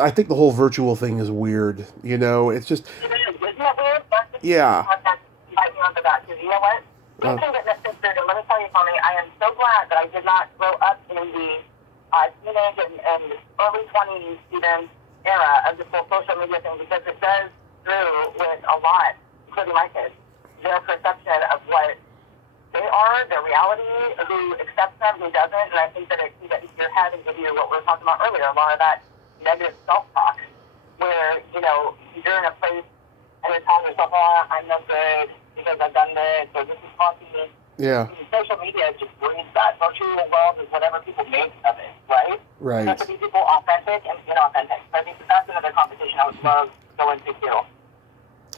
I think the whole virtual thing is weird. You know, it's just. It is. Isn't it weird? Yeah. Invite me onto that, because you know what? You can get misconstrued, and let me tell you something. I am so glad that I did not grow up in the teenage and early 20s even era of this whole social media thing, because it does through with a lot, including my kids, their perception of what they are, their reality, who accepts them, who doesn't, and I think that it can get into your head and give you what we were talking about earlier, a lot of that negative self-talk, where, you know, you're in a place and you're telling yourself, oh, I'm no good because I've done this, or this is possible. Yeah. Social media just breeds that. Virtual world is whatever people make of it, right? Right. So to be people authentic and inauthentic. So I think that's another conversation I would love to go into too.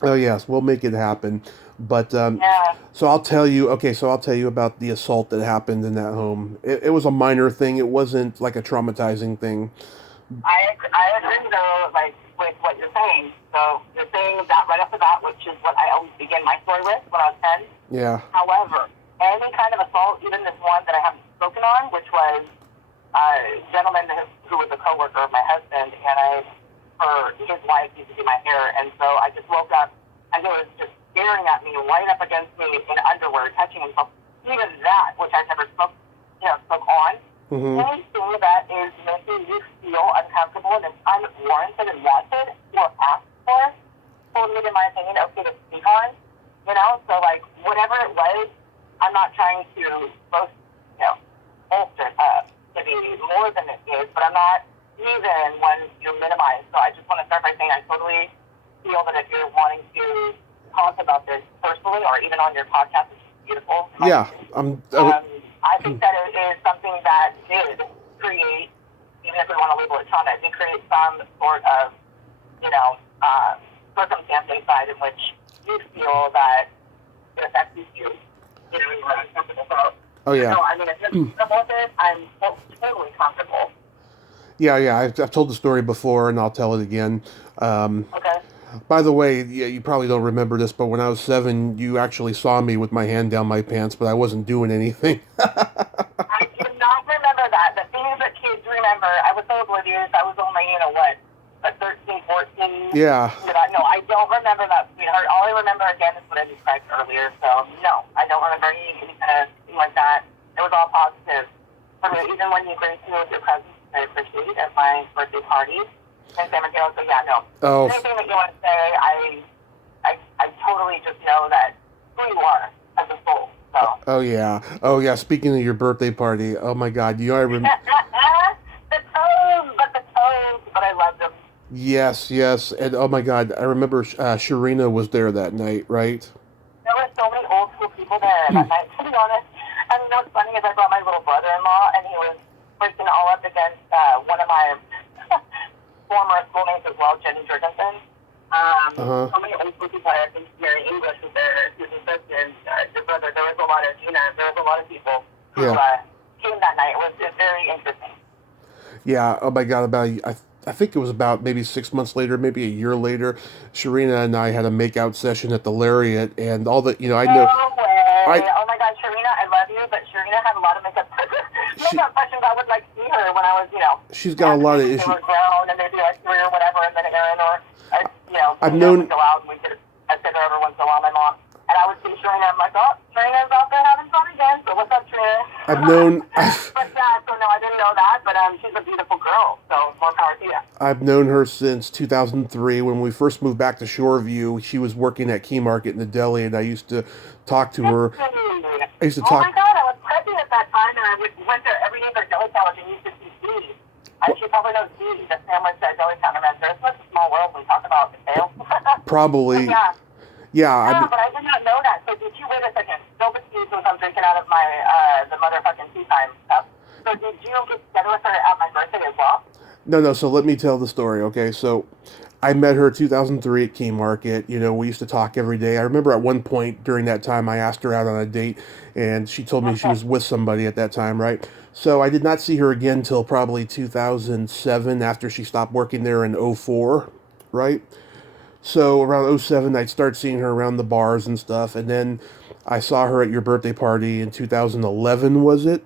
Oh yes, we'll make it happen. But so I'll tell you. Okay, so I'll tell you about the assault that happened in that home. It was a minor thing. It wasn't like a traumatizing thing. I agree though, like with what you're saying. So you're saying that right off the bat, which is what I always begin my story with when I was 10. Yeah. However, any kind of assault, even this one that I haven't spoken on, which was a gentleman who was a coworker of my husband, and his wife used to do my hair, and so I just woke up and he was just staring at me, right up against me in underwear, touching himself. Even that, which I never spoke on. Mm-hmm. Anything that is making you feel uncomfortable and is unwarranted and wanted or asked for, totally, in my opinion, okay to speak on. You know, so like whatever it was, I'm not trying to boast, you know, bolster it up to be more than it is, but I'm not even one to minimize. So I just want to start by saying I totally feel that if you're wanting to talk about this personally or even on your podcast, which is beautiful. Yeah. I think that it is something that did create, even if we want to label it trauma, it did create some sort of, you know, circumstance inside in which you feel that it affects you. You know, you're uncomfortable. So, Oh, yeah. so, I mean, if you're comfortable with it, I'm totally comfortable. Yeah, I've told the story before, and I'll tell it again. Okay. By the way, yeah, you probably don't remember this, but when I was 7, you actually saw me with my hand down my pants, but I wasn't doing anything. I do not remember that. The things that kids remember, I was so oblivious. I was only, you know, what, like 13, 14? Yeah. No, I don't remember that, sweetheart. All I remember, again, is what I described earlier. So, no, I don't remember anything like that. It was all positive. For me, even when you graced me with your presence, I appreciate at my birthday party in San Mateo. So, yeah, no. Oh. Anything that you want to say, I totally just know that who you are as a soul. So. Oh yeah. Speaking of your birthday party, oh my God, I remember. the toes, but I love them. Yes, and oh my God, I remember Sharina was there that night, right? There were so many old school people there that night, to be honest. And you know what's funny is I brought my little brother-in-law, and he was freaking all up against one of my former schoolmates as well, Jenny Jorgensen. So many old school people. I think Mary English was there, Susan Simpson, your brother. There was a lot of Gina. There was a lot of people who came that night. It was very interesting. Yeah. Oh my God. I think it was about maybe 6 months later, maybe a year later, Sharina and I had a makeout session at the Lariat, and all the, I know. No way. Oh my God, Sharina, I love you, but Sharina had a lot of makeup questions. I would like see her when I was, She's got a lot of issues. They were grown, and they'd be like 3 or whatever, and then Aaron or, I've known. Would go out, and we could, I'd sit there every once in a while, my mom. And I would see Sharina, I'm like, oh, Sharina's out there having fun again, so what's up, Sharina? I've known. So no, I didn't know that, but she's a beautiful girl, so more power to you. I've known her since 2003 when we first moved back to Shoreview. She was working at Key Market in the deli, and I used to talk to her. I used to talk. Oh my God, I was pregnant at that time, and I went there every day for deli challenge and used to see Dee. She probably knows Dee, the sandwich that deli counter manager. It's such a small world when we talk about the sale. Probably. Yeah. But I did not know that. So did you, wait a second, don't excuse me if I'm drinking out of my, the motherfucking tea time stuff. So did you get together with her at my birthday as well? No, so let me tell the story, okay? So I met her 2003 at Key Market. We used to talk every day. I remember at one point during that time, I asked her out on a date, and she told me she was with somebody at that time, right? So I did not see her again until probably 2007 after she stopped working there in 2004, right? So around 2007, I'd start seeing her around the bars and stuff, and then I saw her at your birthday party in 2011, was it?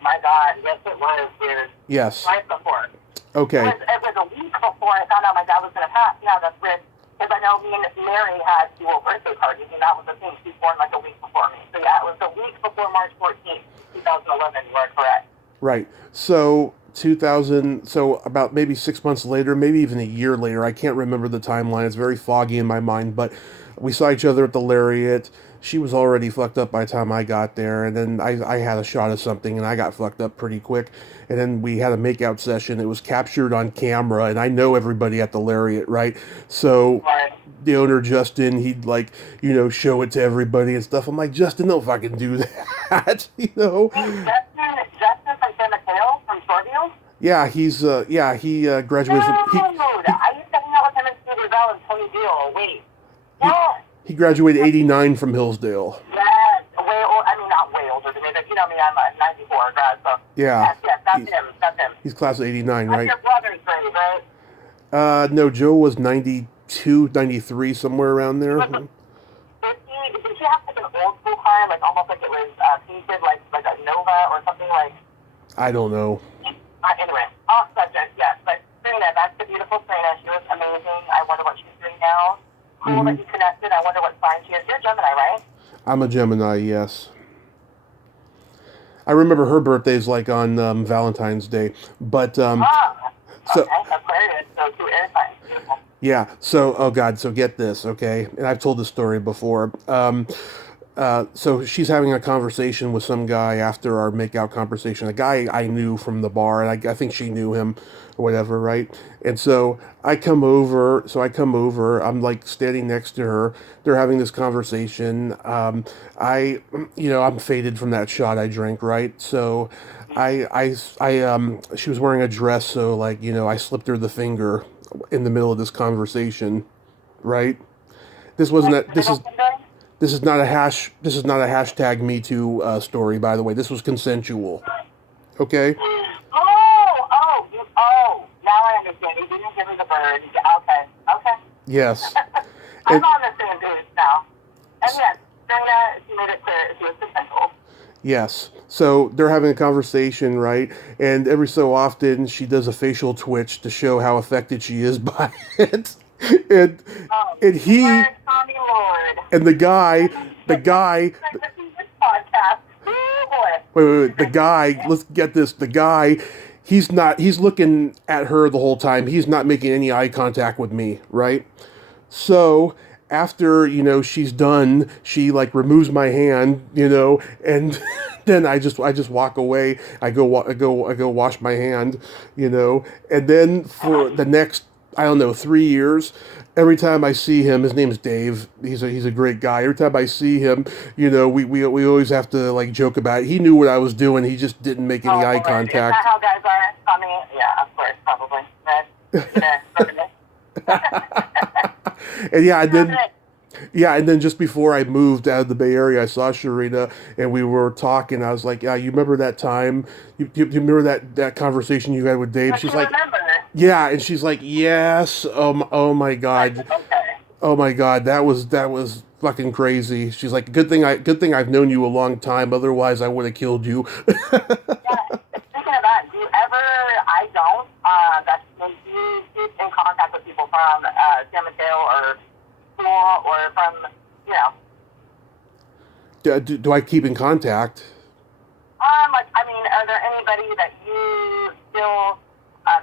My God, yes it was, dude. Yes. Right before. Okay. It was a week before I found out my dad was going to pass. Yeah, that's weird. Because I know me and Mary had dual birthday parties, and that was the thing. She was born like a week before me. So yeah, it was a week before March 14th, 2011, you are correct. Right. So 2000, so about maybe 6 months later, maybe even a year later, I can't remember the timeline. It's very foggy in my mind, but we saw each other at the Lariat. She was already fucked up by the time I got there, and then I had a shot of something, and I got fucked up pretty quick. And then we had a makeout session. It was captured on camera, and I know everybody at the Lariat, right? So the owner, Justin, he'd show it to everybody and stuff. I'm like, Justin, don't fucking do that, Justin from San Mateo, from Shoreview? Yeah, he graduated from... I used to hang out with him in Cedar Valley and Tony Deal. Wait. Yes. He graduated 89 from Hillsdale. Yes, way old. I mean, not way older than me, but you know me, I'm a 94 grad, so. Yeah. Yes, that's him. He's class of 89, right? That's your brother's grade, right? No, Joe was 92, 93, somewhere around there. Did she have like an old school car, like almost like it was painted like a Nova or something like? I don't know. Anyway, off subject, yes, but Serena, that's the beautiful Serena. She was amazing. I wonder what she's doing now. Cool that you connected. I wonder what sign she is. You're Gemini, right? I'm a Gemini, yes. I remember her birthday's like on Valentine's Day, but okay, Aquarius, so 2 air signs. Beautiful. Yeah. So, oh God. So get this, okay? And I've told this story before. So she's having a conversation with some guy after our makeout conversation, a guy I knew from the bar, and I think she knew him or whatever, right? And so I come over, I'm like standing next to her. They're having this conversation. I'm faded from that shot I drank, right? So she was wearing a dress, so I slipped her the finger in the middle of this conversation, right? This wasn't that. This is not a hashtag Me Too story, by the way. This was consensual. Okay. Now I understand. You didn't give me the bird. Okay. Yes. I'm on the same page now. And yes, Serena, she made it clear she was consensual. Yes. So they're having a conversation, right? And every so often she does a facial twitch to show how affected she is by it. And he and the guy wait, the guy, let's get this, the guy, he's looking at her the whole time. He's not making any eye contact with me, right? So after, she's done, she like removes my hand, and then I just walk away. I go wash my hand, and then for the next, I don't know, 3 years, every time I see him, his name's Dave. He's a great guy. Every time I see him, we always have to like joke about it. He knew what I was doing. He just didn't make any eye contact. Is that how guys are? I mean, yeah, of course, probably. And then just before I moved out of the Bay Area, I saw Sharina and we were talking. I was like, "Yeah, you remember that time? You remember that conversation you had with Dave?" She's like, "Yeah," and she's like, "Yes." Oh my God. Oh my God, that was fucking crazy. She's like, good thing I've known you a long time. Otherwise, I would have killed you. Yeah. Speaking of that, do you ever? I don't. That's when you keep in contact with people from San Mateo or school or from, Do I keep in contact? Are there anybody that you still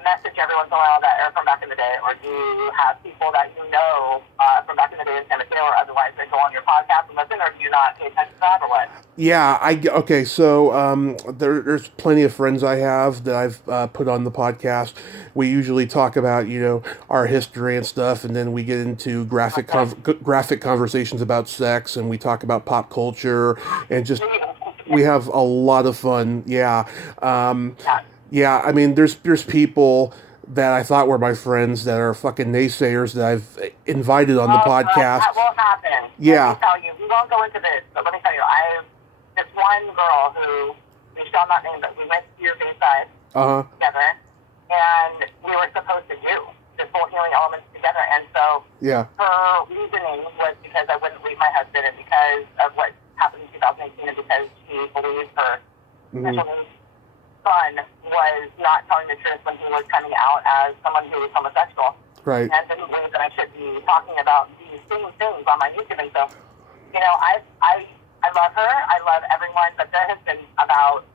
message every once in a while that are from back in the day, or do you have people that you know from back in the day in San Mateo or otherwise that go on your podcast and listen, or do you not pay attention to that, or what? Yeah, okay, so there's plenty of friends I have that I've put on the podcast. We usually talk about, our history and stuff, and then we get into graphic conversations about sex, and we talk about pop culture, and just, we have a lot of fun, yeah. Yeah, I mean, there's people that I thought were my friends that are fucking naysayers that I've invited on the podcast. That will happen. Yeah. Let me tell you, we won't go into this, but let me tell you, I have this one girl who, we shall not name, but we went to your Bayside together, and we were supposed to do this whole healing elements together, and so her reasoning was because I wouldn't leave my husband, and because of what happened in 2018, and because she believed her son was not telling the truth when he was coming out as someone who was homosexual. Right. And didn't believe that I should be talking about these same things on my YouTube. And so, I love her. I love everyone, but there has been about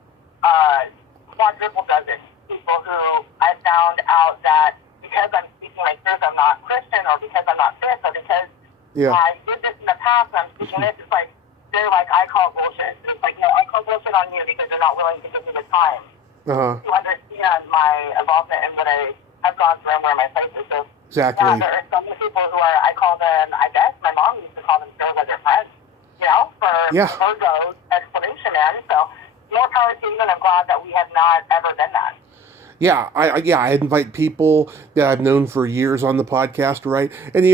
quadruple dozen people who I found out that because I'm speaking my truth, I'm not Christian, or because I'm not this, or because I did this in the past and I'm speaking this, it's like, they're like, I call bullshit. It's like, no, I call bullshit on you because you're not willing to give me the time to understand my involvement and what I have gone through and where my place is. So, exactly. Yeah, there are some people who are, I call them, I guess, my mom used to call them girls as their friends, for Virgo's explanation, man. So, more power to you, and I'm glad that we have not ever been that. Yeah, I invite people that I've known for years on the podcast, right? And,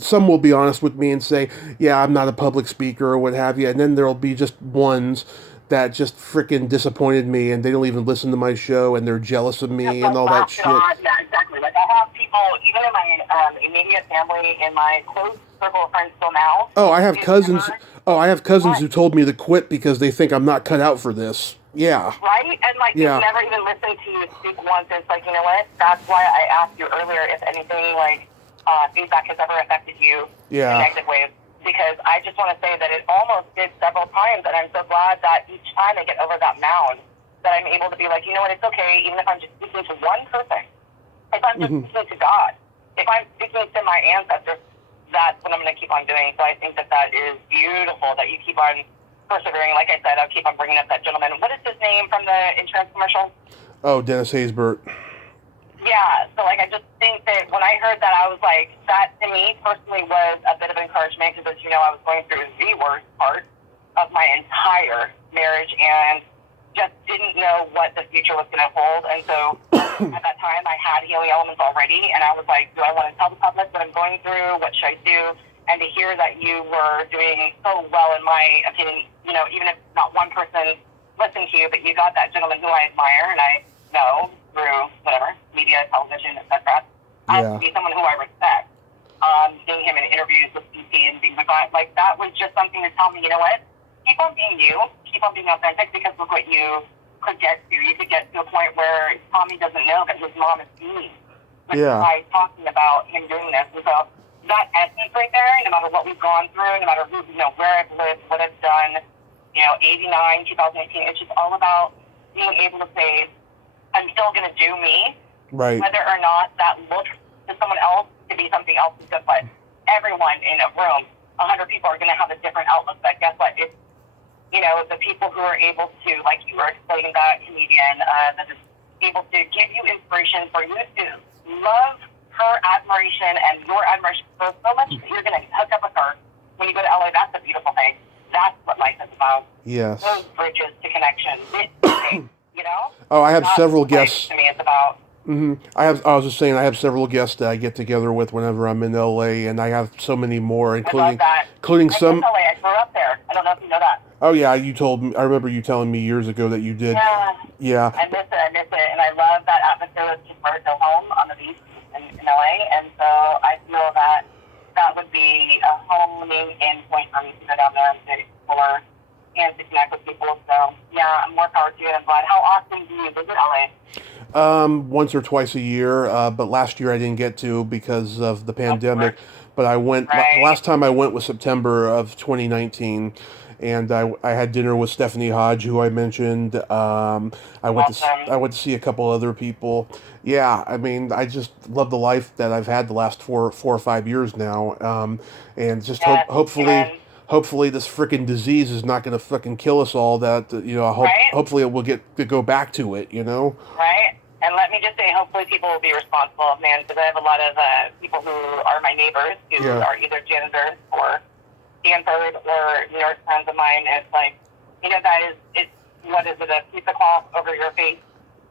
some will be honest with me and say, yeah, I'm not a public speaker or what have you. And then there'll be just ones that just freaking disappointed me, and they don't even listen to my show, and they're jealous of me and all that shit. Yeah, exactly. Like, I have people, even in my immediate family, in my close circle of friends till now. I have cousins who told me to quit because they think I'm not cut out for this. Yeah. Right? And, they've never even listened to you speak once. It's like, you know what? That's why I asked you earlier if anything, feedback has ever affected you in negative ways. Because I just want to say that it almost did several times, and I'm so glad that each time I get over that mound, that I'm able to be like, you know what, it's okay, even if I'm just speaking to one person. If I'm just speaking to God, if I'm speaking to my ancestors, that's what I'm going to keep on doing. So I think that is beautiful, that you keep on persevering. Like I said, I'll keep on bringing up that gentleman. What is his name from the insurance commercial? Oh, Dennis Haysbert. Yeah, so I just think that when I heard that, I was like, that to me personally was a bit of encouragement, because as you know, I was going through the worst part of my entire marriage, and just didn't know what the future was going to hold. And so at that time, I had healing elements already, and I was like, do I want to tell the public what I'm going through? What should I do? And to hear that you were doing so well, in my opinion, you know, even if not one person listened to you, but you got that gentleman who I admire and I know through whatever, media, television, etc., to be someone who I respect. Seeing him in interviews with CP and things like that, that was just something to tell me, you know what? Keep on being you, keep on being authentic, because look what you could get to. You could get to a point where Tommy doesn't know that his mom is mean. Which is why talking about him doing this. And so that essence right there, no matter what we've gone through, no matter who, you know, where I've lived, what I've done, you know, 89, 2018, it's just all about being able to say, I'm still going to do me. Right. Whether or not that looks to someone else to be something else, is just what everyone in a room, 100 people are going to have a different outlook. But guess what? It's, you know, the people who are able to, like you were explaining, that comedian that is able to give you inspiration for you to love her admiration and your admiration so much that you're going to hook up with her when you go to LA. That's a beautiful thing. That's what life is about. Yes. Those bridges to connection. You know? Oh, I have That's several what life guests. to me it's about. I was just saying, I have several guests that I get together with whenever I'm in LA, and I have so many more, including some. LA. I grew up there. I don't know if you know that. Oh yeah, you told me. I remember you telling me years ago that you did. Yeah. I miss it, and I love that atmosphere. It's just where to home on the beach in LA, and so I feel that that would be a homing in point for me to go down there and to explore and to connect with people. So yeah, more power to you. I'm glad. How often do you visit LA? Once or twice a year, but last year I didn't get to because of the pandemic. But I went. Last time I went was September of 2019. And I had dinner with Stephanie Hodge, who I mentioned. I went to see a couple other people. Yeah, I mean, I just love the life that I've had the last four or 5 years now. And just hopefully this freaking disease is not going to fucking kill us all. That hopefully we'll get to go back to it. You know. Right. And let me just say, hopefully people will be responsible, man, because I have a lot of people who are my neighbors who are either janitors or Stanford or New York friends of mine. It's like, you know, it's what is it, a piece of cloth over your face?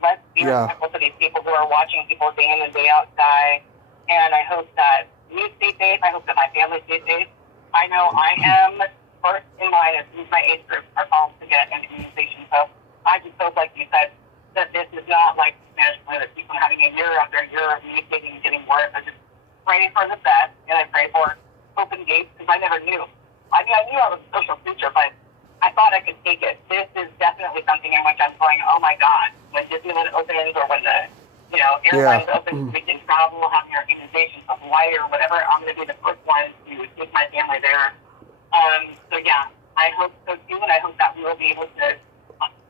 Let's be respectful to these people who are watching people day in and day out die. And I hope that you stay safe. I hope that my family stays safe. I know I am first in line as soon as my age group are called to get an immunization. So I just hope, like you said, that this is not like magically that people having a year after year of mutating and getting worse. I just pray for the best, and I pray for open gates, because I never knew. I mean, I knew I was a social creature, but I thought I could take it. This is definitely something in which I'm going, oh my God, when Disneyland opens or when the, you know, airlines open, we can travel, have your immunization from Hawaii or whatever, I'm going to be the first one to take my family there. So yeah, I hope so too, and I hope that we will be able to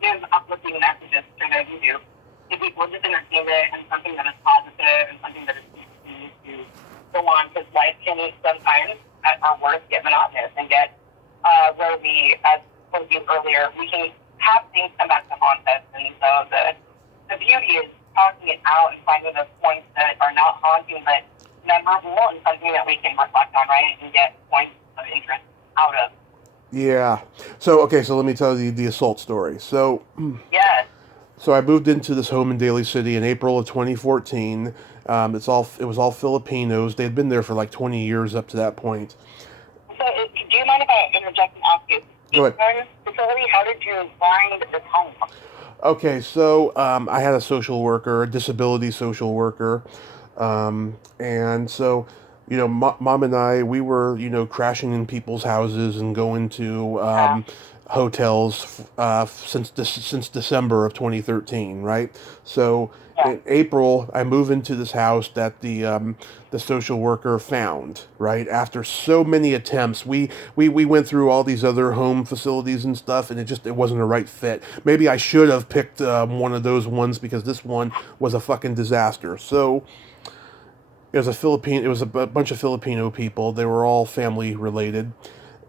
give uplifting messages, which I know you do, to people, just entertainment and something that is positive and something that is easy to go on, because life can sometimes, at our worst, get monotonous and get rosy. As I told you earlier, we can have things come back to haunt us, and so the beauty is talking it out and finding those points that are not haunting but memorable and something that we can reflect on, right, and get points of interest out of. Yeah. So let me tell you the assault story. So yes. So I moved into this home in Daly City in April of 2014. It was all Filipinos. They had been there for like 20 years up to that point. So, do you mind if I interject and ask you? Go ahead. Facility, how did you find this home? Okay, so I had a social worker, a disability social worker, and so, you know, mom and I, we were, you know, crashing in people's houses and going to hotels since December of 2013, right? So in April, I move into this house that the social worker found, right? After so many attempts, we went through all these other home facilities and stuff, and it wasn't a right fit. Maybe I should have picked one of those ones, because this one was a fucking disaster. So it was a bunch of Filipino people. They were all family related,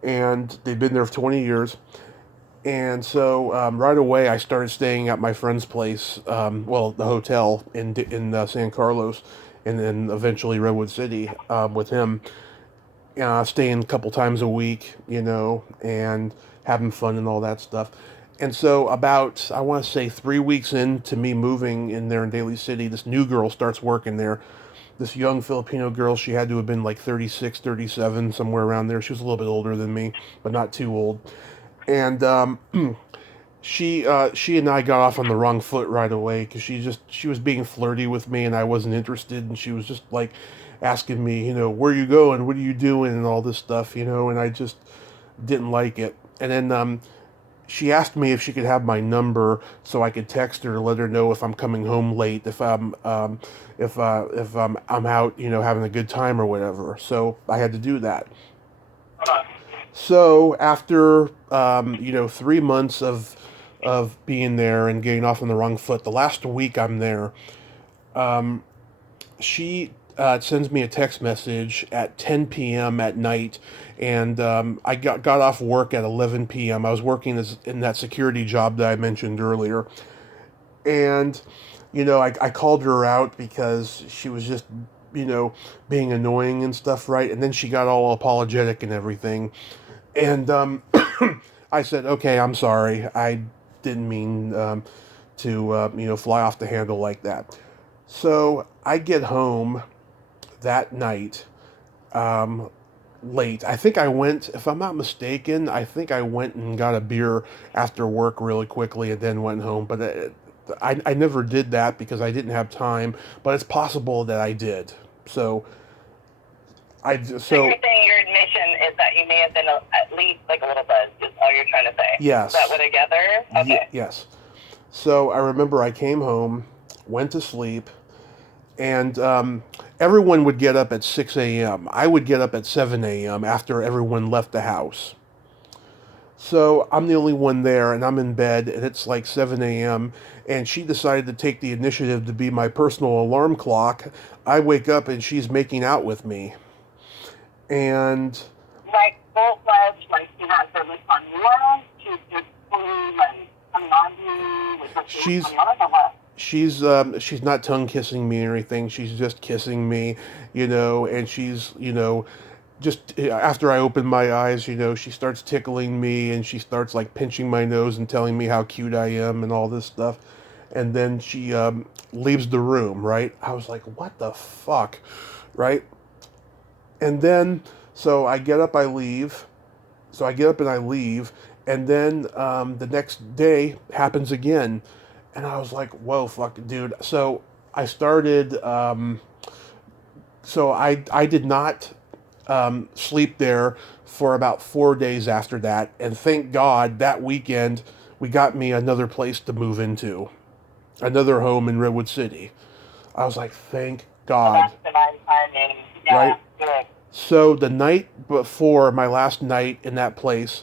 and they'd been there for 20 years. And so right away, I started staying at my friend's place, the hotel in San Carlos, and then eventually Redwood City with him, staying a couple times a week, you know, and having fun and all that stuff. And so about, I want to say 3 weeks into me moving in there in Daly City, this new girl starts working there. This young Filipino girl, she had to have been like 36, 37, somewhere around there. She was a little bit older than me, but not too old. And she and I got off on the wrong foot right away because she was being flirty with me and I wasn't interested, and she was just like asking me, where you going, what are you doing, and all this stuff, and I just didn't like it. And then she asked me if she could have my number so I could text her to let her know if I'm coming home late, if I'm out, having a good time or whatever. So I had to do that. So after 3 months of being there and getting off on the wrong foot, the last week I'm there, she sends me a text message at 10 p.m. at night, and I got off work at 11 p.m. I was working in that security job that I mentioned earlier, and I called her out because she was just being annoying and stuff, right? And then she got all apologetic and everything, and I said, okay, I'm sorry, I didn't mean to fly off the handle like that. So I get home that night, late. I think I went, if I'm not mistaken, I think I went and got a beer after work really quickly and then went home. But I never did that because I didn't have time. But it's possible that I did. So So you're saying your admission is that you may have been at least like a little buzzed, is all you're trying to say? Yes. Is that what I gather? Okay. Yes. So I remember I came home, went to sleep, and everyone would get up at 6 a.m. I would get up at 7 a.m. after everyone left the house. So I'm the only one there, and I'm in bed, and it's like 7 a.m., and she decided to take the initiative to be my personal alarm clock. I wake up, and she's making out with me. And like full-fledged, like she has service on you, she's just fully like coming on you, with she's not tongue kissing me or anything. She's just kissing me, and she's just after I open my eyes, she starts tickling me and she starts like pinching my nose and telling me how cute I am and all this stuff. And then she leaves the room, right? I was like, what the fuck, right? And then, so I get up, I leave. So I get up and I leave. And then the next day happens again. And I was like, whoa, fuck, dude. So I started, so I did not sleep there for about 4 days after that. And thank God that weekend we got me another place to move into, another home in Redwood City. I was like, thank God. So that's divine timing. Yeah, right? Good. So the night before my last night in that place,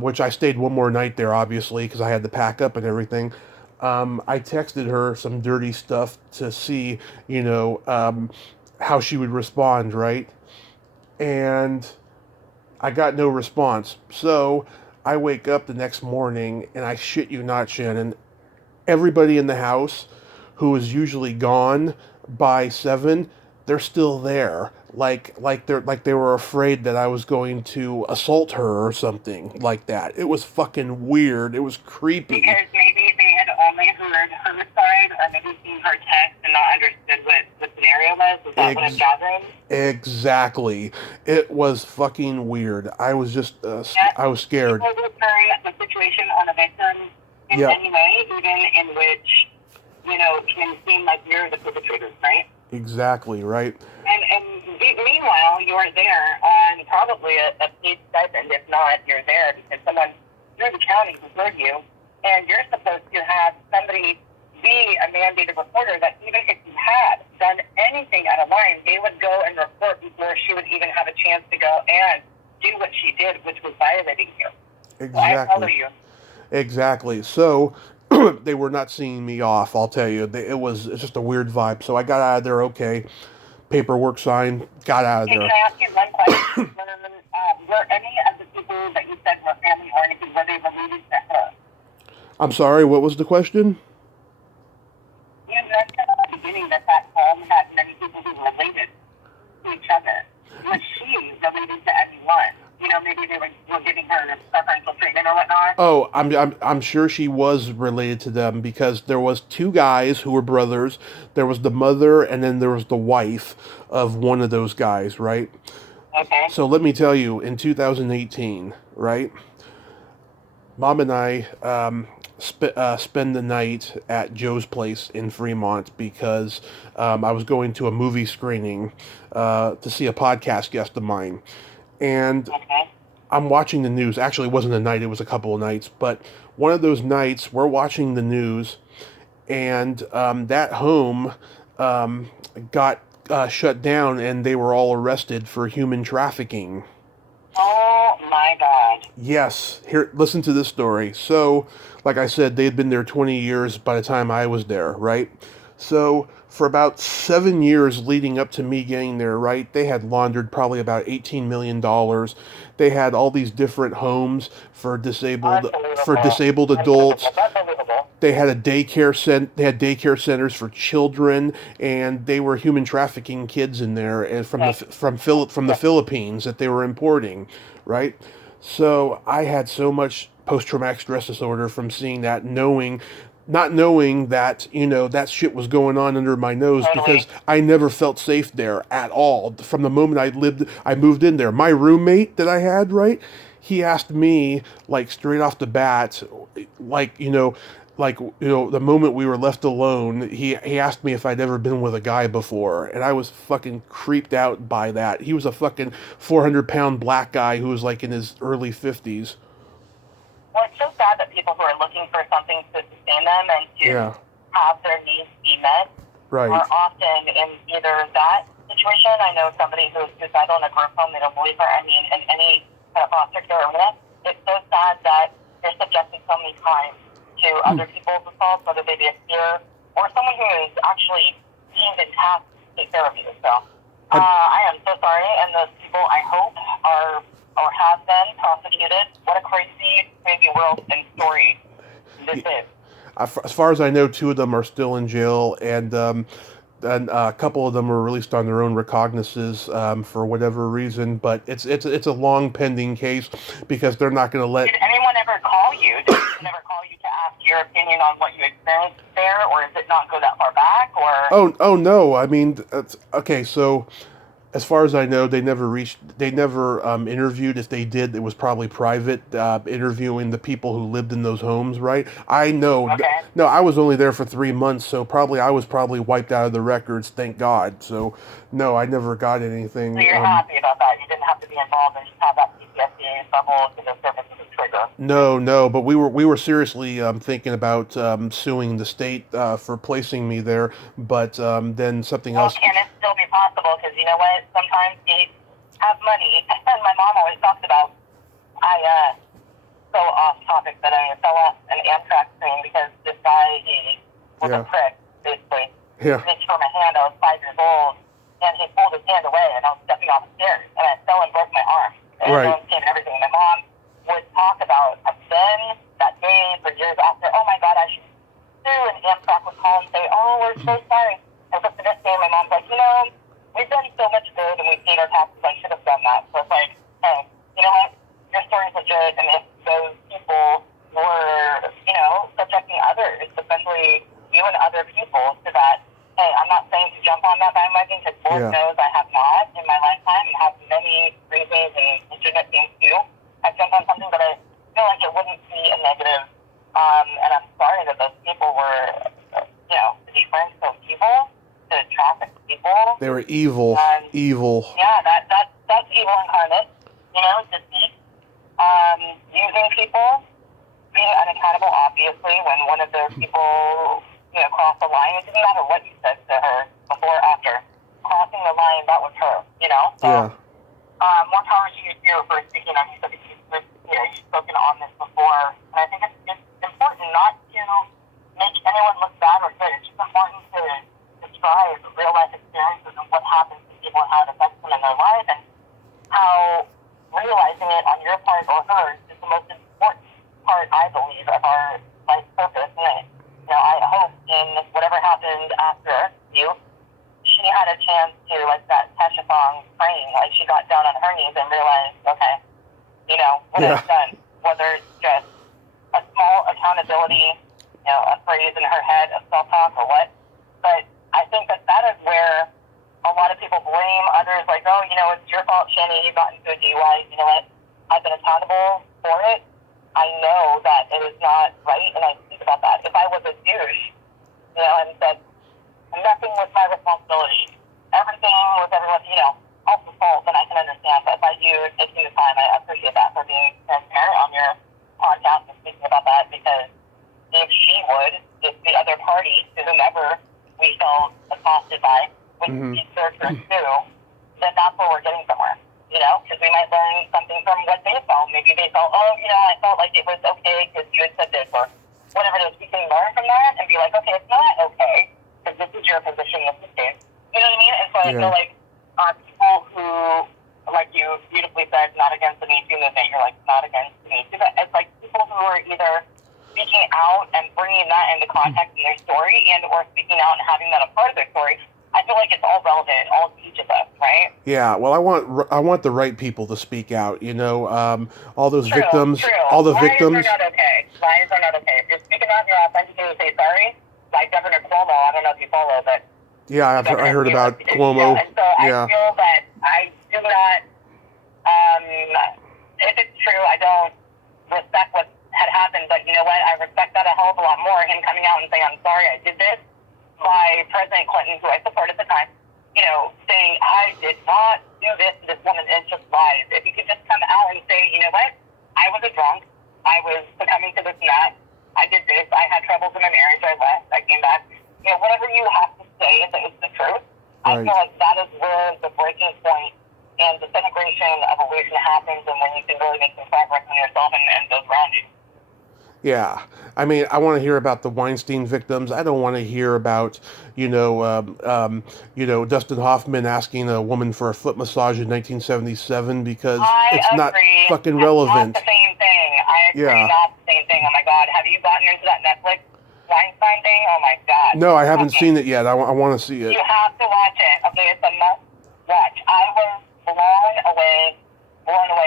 which I stayed one more night there, obviously, because I had to pack up and everything, I texted her some dirty stuff to see, how she would respond, right? And I got no response. So I wake up the next morning, and I shit you not, Shannon, everybody in the house who is usually gone by 7, they're still there. Like they were afraid that I was going to assault her or something like that. It was fucking weird. It was creepy. Because maybe they had only heard her side, or maybe seen her text and not understood what the scenario was. Is that what I'm gathering? Exactly. It was fucking weird. I was just, I was scared. People will turn the situation on a victim in any way, even in which, can seem like you're the perpetrator, right? Exactly, right? And meanwhile, you're there on probably a paid stipend. If not, you're there because someone through the county who heard you, and you're supposed to have somebody be a mandated reporter that even if you had done anything out of line, they would go and report before she would even have a chance to go and do what she did, which was violating you. Exactly. So I follow you. Exactly. So they were not seeing me off, I'll tell you. It's just a weird vibe. So I got out of there okay. Paperwork signed, got out of there. Can I ask you one question? Were any of the people that you said were family or anything, were they related to her? I'm sorry, what was the question? You mentioned at the beginning that home had many people who were related to each other. Was she related to anyone? Maybe they were giving her preferential treatment. women or whatnot? Oh, I'm sure she was related to them because there was two guys who were brothers. There was the mother, and then there was the wife of one of those guys, right? Okay. So let me tell you, in 2018, right? Mom and I spend the night at Joe's place in Fremont because I was going to a movie screening to see a podcast guest of mine. And Okay. I'm watching the news. Actually, it wasn't a night, it was a couple of nights. But one of those nights, we're watching the news, and that home got shut down, and they were all arrested for human trafficking. Oh my God. Yes. Here, listen to this story. So, like I said, they had been there 20 years by the time I was there, right? So, for about 7 years leading up to me getting there, right, they had laundered probably about $18 million. They had all these different homes for disabled adults. Unbelievable. They had they had daycare centers for children, and they were human trafficking kids in there, and from the Philippines that they were importing, right? So I had so much post traumatic stress disorder from seeing that, not knowing that that shit was going on under my nose Totally. because I never felt safe there at all from the moment I moved in there. My roommate that I had, right? He asked me like straight off the bat, the moment we were left alone, he asked me if I'd ever been with a guy before, and I was fucking creeped out by that. He was a fucking 400-pound black guy who was like in his early 50s. Well, it's so sad that people who are looking for something to sustain them and to have their needs be met are often in either that situation. I know somebody who is suicidal in a group home, they don't believe her. I mean, in any kind of foster care arena, it's so sad that they're subjected so many times to other people's assaults, whether they be a peer or someone who is actually deemed and tasked to take care of you. So I am so sorry, and those people, I hope, are or have been prosecuted. What a crazy world and story this is. As far as I know, two of them are still in jail, and a couple of them were released on their own recognizances for whatever reason. But it's a long pending case because they're not going to let. Did anyone ever call you? Did anyone ever call you to ask your opinion on what you experienced there, or does it not go that far back? Or oh no, I mean, okay, so. As far as I know, they never interviewed. If they did, it was probably private, interviewing the people who lived in those homes, right? I know. Okay. No, I was only there for 3 months, so I was wiped out of the records, thank God. So, no, I never got anything. So you're happy about that? You didn't have to be involved and just have that PTSD level to the surface of the trigger? No, but we were seriously thinking about suing the state for placing me there, but then something else. Can it still be possible? Because you know what? Sometimes states have money. And my mom always talks about, so off topic that I fell off an Amtrak train because this guy, he was a prick, basically. Yeah. Reached for my hand. I was 5 years old, and he pulled his hand away, and I was stepping off the stairs, and I fell and broke my arm. And Right. and everything. My mom would talk about then, that day, for years after, oh my God, I should sue, and Amtrak would call and say, oh, we're so sorry. And so the next day, my mom's like, we've done so much good, and we've paid our taxes, I should have done that. So it's like, hey, you know what? Your story's legit, and if those people were, subjecting others, especially you and other people, to that, hey, I'm not saying to jump on that bandwagon, because Lord knows I have not in my lifetime, and have many reasons and legitimate things too. I've jumped on something, but I feel like it wouldn't be a negative, and I'm sorry that those people were, to be frank, so evil, to traffic people. They were evil. Evil. Yeah, that's evil incarnate, deceit, using people, being unaccountable, obviously, when one of those people, crossed the line. It didn't matter what you said to her before or after. Crossing the line, that was her, So, more power to you, too, for speaking on. You said that you've spoken on this before. And I think it's important not to make anyone look bad or good. It's just important to describe real-life experiences and what happens to people and how it affects them in their life, and how realizing it on your part or hers is the most important part, I believe, of our life purpose. And I hope in whatever happened after you, she had a chance to, like that Tasha song, praying, like she got down on her knees and realized, okay, what I've done, whether it's just a small accountability, a phrase in her head of self-talk or what. But I think that is where a lot of people blame others, like, oh, it's your fault, Shanny, you got into a DUI. You know what? I've been accountable for it. I know that it is not right, and I speak about that. If I was a douche, and said nothing was my responsibility, everything was everyone's, all the fault, then I can understand. But by you taking the time, I appreciate that for being transparent on your podcast and speaking about that, because if she would, if the other party, to whomever we felt accosted by, would be served her too, then that's where we're getting somewhere. Because we might learn something from what they felt. Maybe they felt, oh, I felt like it was okay because you had said this, or whatever it is. We can learn from that and be like, okay, it's not okay because this is your position, this is his. You know what I mean? And so I feel like people who, like you beautifully said, not against the Me Too movement, you're like, not against the Me Too, but it's like people who are either speaking out and bringing that into context in their story and or speaking out and having that a part of their story. I feel like it's all relevant, all to each of us, right? Yeah, well, I want the right people to speak out. All those victims, all the victims. Lies are not okay. Lies are not okay. If you're speaking out, you're authentic and you say sorry. Like Governor Cuomo, I don't know if you follow, but yeah, I heard about Cuomo. And so I feel that I do not. If it's true, I don't respect what had happened. But you know what? I respect that a hell of a lot more. Him coming out and saying, "I'm sorry, I did this." By President Clinton, who I supported at the time, saying, I did not do this to this woman, it's just lies. If you could just come out and say, you know what, I was a drunk, I was succumbing to this and that, I did this, I had troubles in my marriage, I left, I came back. Whatever you have to say, if it's the truth, I feel like that is where the breaking point and disintegration, evolution happens, and when you can really make some progress on yourself and those around you. Yeah, I mean, I want to hear about the Weinstein victims. I don't want to hear about, Dustin Hoffman asking a woman for a foot massage in 1977 because it's not fucking relevant. Not the same thing. I agree, not the same thing. Oh my God, have you gotten into that Netflix Weinstein thing? Oh my God. No, I haven't seen it yet. I want to see it. You have to watch it. Okay, it's a must watch. I was blown away.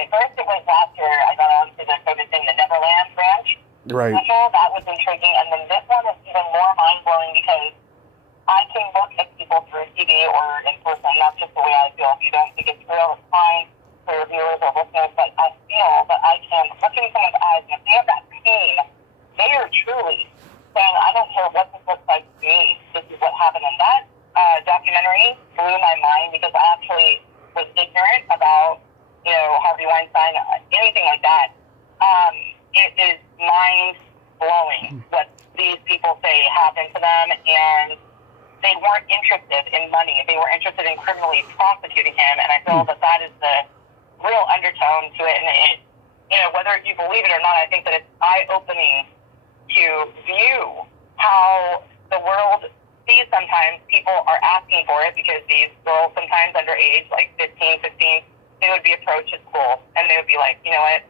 First, it was last year. I got on to the COVID thing, the Neverland Ranch. Right. That was intriguing, and then this one is even more mind-blowing because I can look at people through TV or in person. That's just the way I feel. If you don't think it's real, it's fine for your viewers or listeners, but I feel that I can look in someone's eyes, and if they have that pain, they are truly saying, I don't care what this looks like to me, this is what happened. And that documentary blew my mind because I actually was ignorant about, Harvey Weinstein, anything like that. It is mind-blowing what these people say happened to them, and they weren't interested in money. They were interested in criminally prosecuting him, and I feel that is the real undertone to it. And whether you believe it or not, I think that it's eye-opening to view how the world sees sometimes people are asking for it because these girls, sometimes underage, like 15, 16, they would be approached at school, and they would be like, you know what?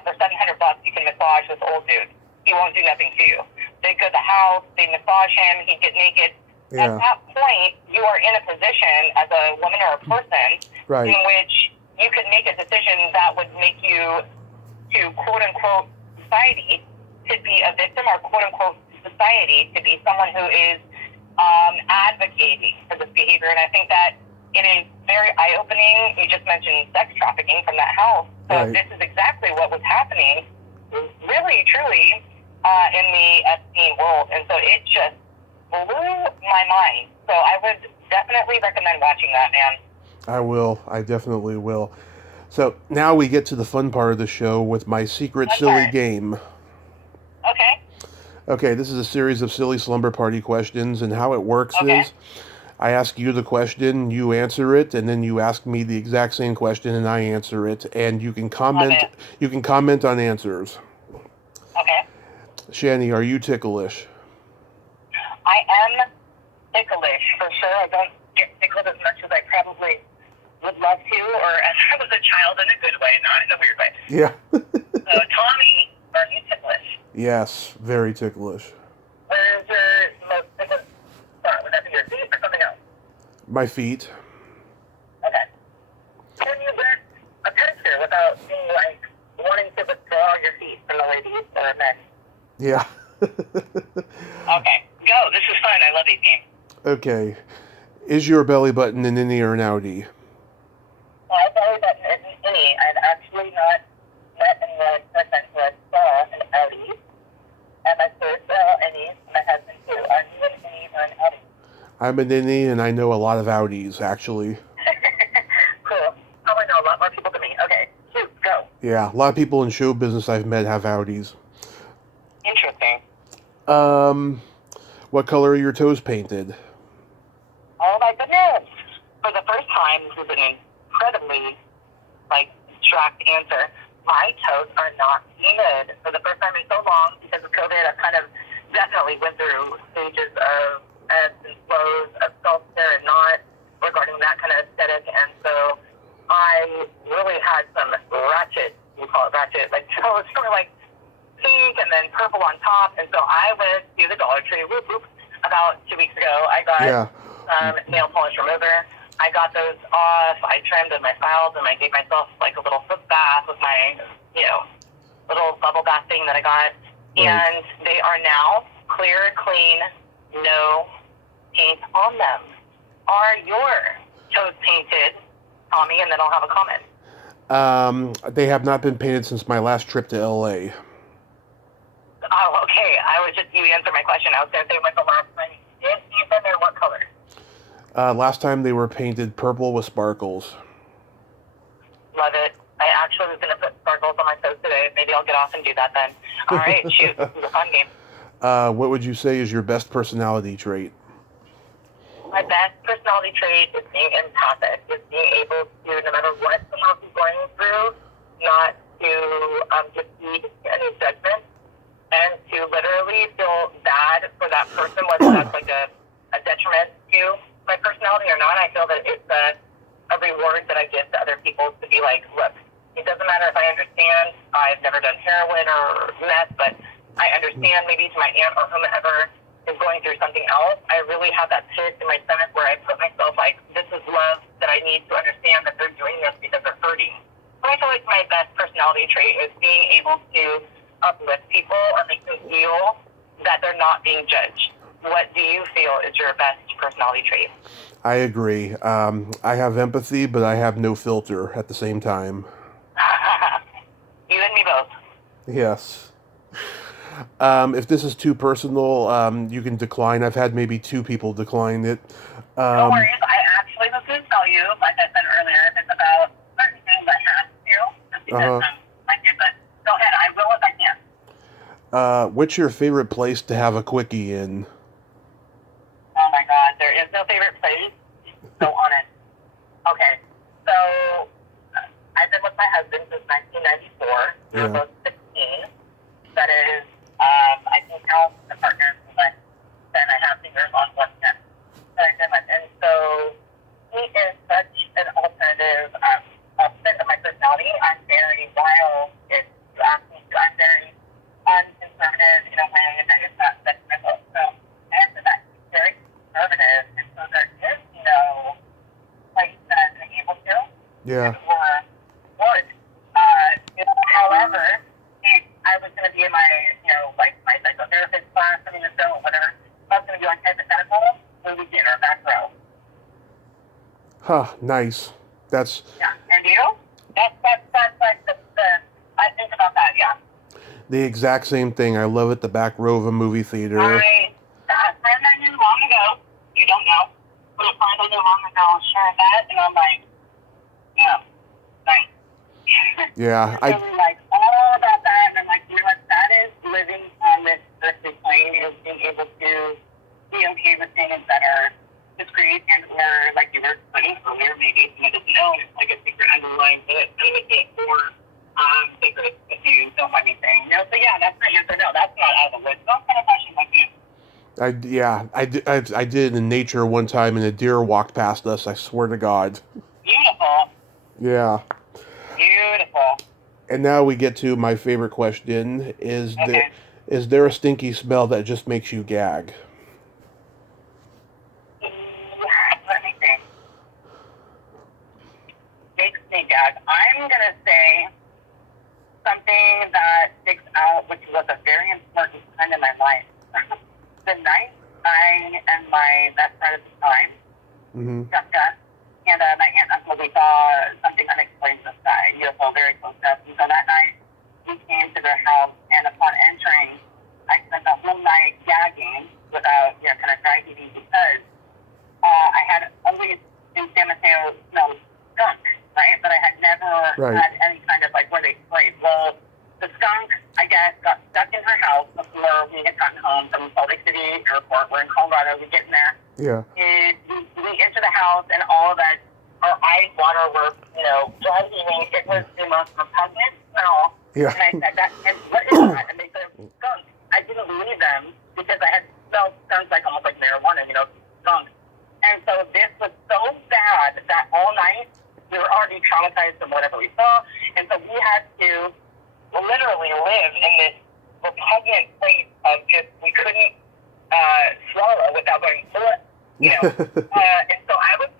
For $700, you can massage this old dude. He won't do nothing to you. They'd go to the house, they'd massage him, he'd get naked. Yeah. At that point, you are in a position as a woman or a person in which you could make a decision that would make you, to quote-unquote society, to be a victim, or quote-unquote society to be someone who is advocating for this behavior. And I think that it is very eye-opening. You just mentioned sex trafficking from that house. So this is exactly what was happening, really, truly, in the Epstein world. And so it just blew my mind. So I would definitely recommend watching that, man. I will. I definitely will. So now we get to the fun part of the show with my secret silly game. Okay. Okay, this is a series of silly slumber party questions, and how it works is I ask you the question, you answer it, and then you ask me the exact same question and I answer it, and you can comment on answers. Okay. Shanny, are you ticklish? I am ticklish, for sure. I don't get tickled as much as I probably would love to, or as I was a child in a good way, not in a weird way. Yeah. So, Tommy, are you ticklish? Yes, very ticklish. Where is your most ticklish spot? Would that be your feet or something else? My feet. Okay. Can you get a pedicure without being, like, wanting to withdraw your feet Yeah. Okay, go. This is fun. I love these games. Okay. Is your belly button an innie or an outie? My belly button isn't any. I've actually not met anyone person who has saw an outie. And my sister saw any, my husband too. Are you an innie or an outie? I'm an innie, and I know a lot of outies, actually. Cool. Probably know a lot more people than me. Okay, shoot, go. Yeah, a lot of people in show business I've met have outies. Interesting. What color are your toes painted? Oh my goodness. For the first time, this is an incredibly, abstract answer. My toes are not painted. For the first time in so long, because of COVID, I've kind of definitely went through stages of ebbs and flows of self-care and not regarding that kind of aesthetic. And so I really had some ratchet, we call it ratchet, toes were pink and then purple on top. And so I went to the Dollar Tree, about 2 weeks ago. I got nail polish remover. I got those off. I trimmed with my files, and I gave myself a little foot bath with my, little bubble bath thing that I got. Right. And they are now clear, clean, no paint on them. Are your toes painted, Tommy? And then I'll have a comment. They have not been painted since my last trip to LA. Oh, okay. You answered my question. I was going to say, when's the last time you did paint them, and what color? Last time they were painted purple with sparkles. Love it. I actually was going to put sparkles on my toes today. Maybe I'll get off and do that then. All right, shoot. This is a fun game. What would you say is your best personality trait? My best personality trait is being empathic, is being able to, no matter what someone else is going through, not to defeat any judgment, and to literally feel bad for that person, whether that's a detriment to my personality or not. I feel that it's a reward that I give to other people to be like, look, it doesn't matter if I understand. I've never done heroin or meth, but I understand maybe to my aunt or whomever is going through something else. I really have that pit in my stomach where I put myself this is love that I need to understand that they're doing this because they're hurting. So I feel like my best personality trait is being able to uplift people or make them feel that they're not being judged. What do you feel is your best personality trait? I agree. I have empathy, but I have no filter at the same time. You and me both. Yes. If this is too personal, you can decline. I've had maybe 2 people decline it. No worries. I actually was going to tell you, like I said earlier, if it's about certain things I have to, just because I can, but go ahead. I will if I can. What's your favorite place to have a quickie in? Oh my God, there is no favorite place. So honest. Okay, so I've been with my husband since 1994. We were both 16. That is, I can count the partners but then I have fingers on one hand. And so he is such an alternative opposite of my personality. I'm very wild. If you ask me to, I'm very unconservative in a way that is not detrimental. So after that, he's very conservative. And so there is no place that I'm going to be able to. Yeah. Or would. However, I was going to be in my, my psychotherapist class, I mean, so whatever. I was going to be hypothetical, movie theater, back row. Huh, nice. That's... Yeah, and you? That's I think about that, yeah. The exact same thing. I love it, the back row of a movie theater. A friend I knew long ago, you don't know, but a friend I knew long ago shared that, and I'm like, yeah, nice. Yeah, I really like all about that, and I'm like, you know what, that is living on this earthly plane, is being able to be okay with things that are discreet and or, like you were putting earlier, maybe someone doesn't know, and it's like a secret underlying benefit or secret if you don't mind me saying. No, so yeah, that's my answer. No, that's not out of the list. Those kind of questions like you. I did in nature one time, and a deer walked past us. I swear to God. Beautiful. Yeah. Beautiful. And now we get to my favorite question: is there a stinky smell that just makes you gag? Let me think. Makes me gag. I'm gonna say something that sticks out, which was a very important my best friend at the time, Jessica, and my aunt and uncle, we saw something unexplained in the sky, UFO very close to us. And so that night, we came to their house, and upon entering, I spent the whole night gagging without, kind of dry heaving because I had always in San Mateo smelled skunk, right? But I had never had any kind of where they sprayed. Well, the skunk, I guess, got stuck in her house before we had gotten home from Salt Lake City Airport. We're in Colorado. We get in there. Yeah. And we enter the house, and all of that, our eyes water were, dry heaving. It was the most repugnant smell. Yeah. And I said, and what is that? And they said, skunk. I didn't believe them because I had smelled skunk almost like marijuana, skunk. And so this was so bad that all night we were already traumatized from whatever we saw. And so we had to literally live in this repugnant place of just, we couldn't swallow without going, and so I would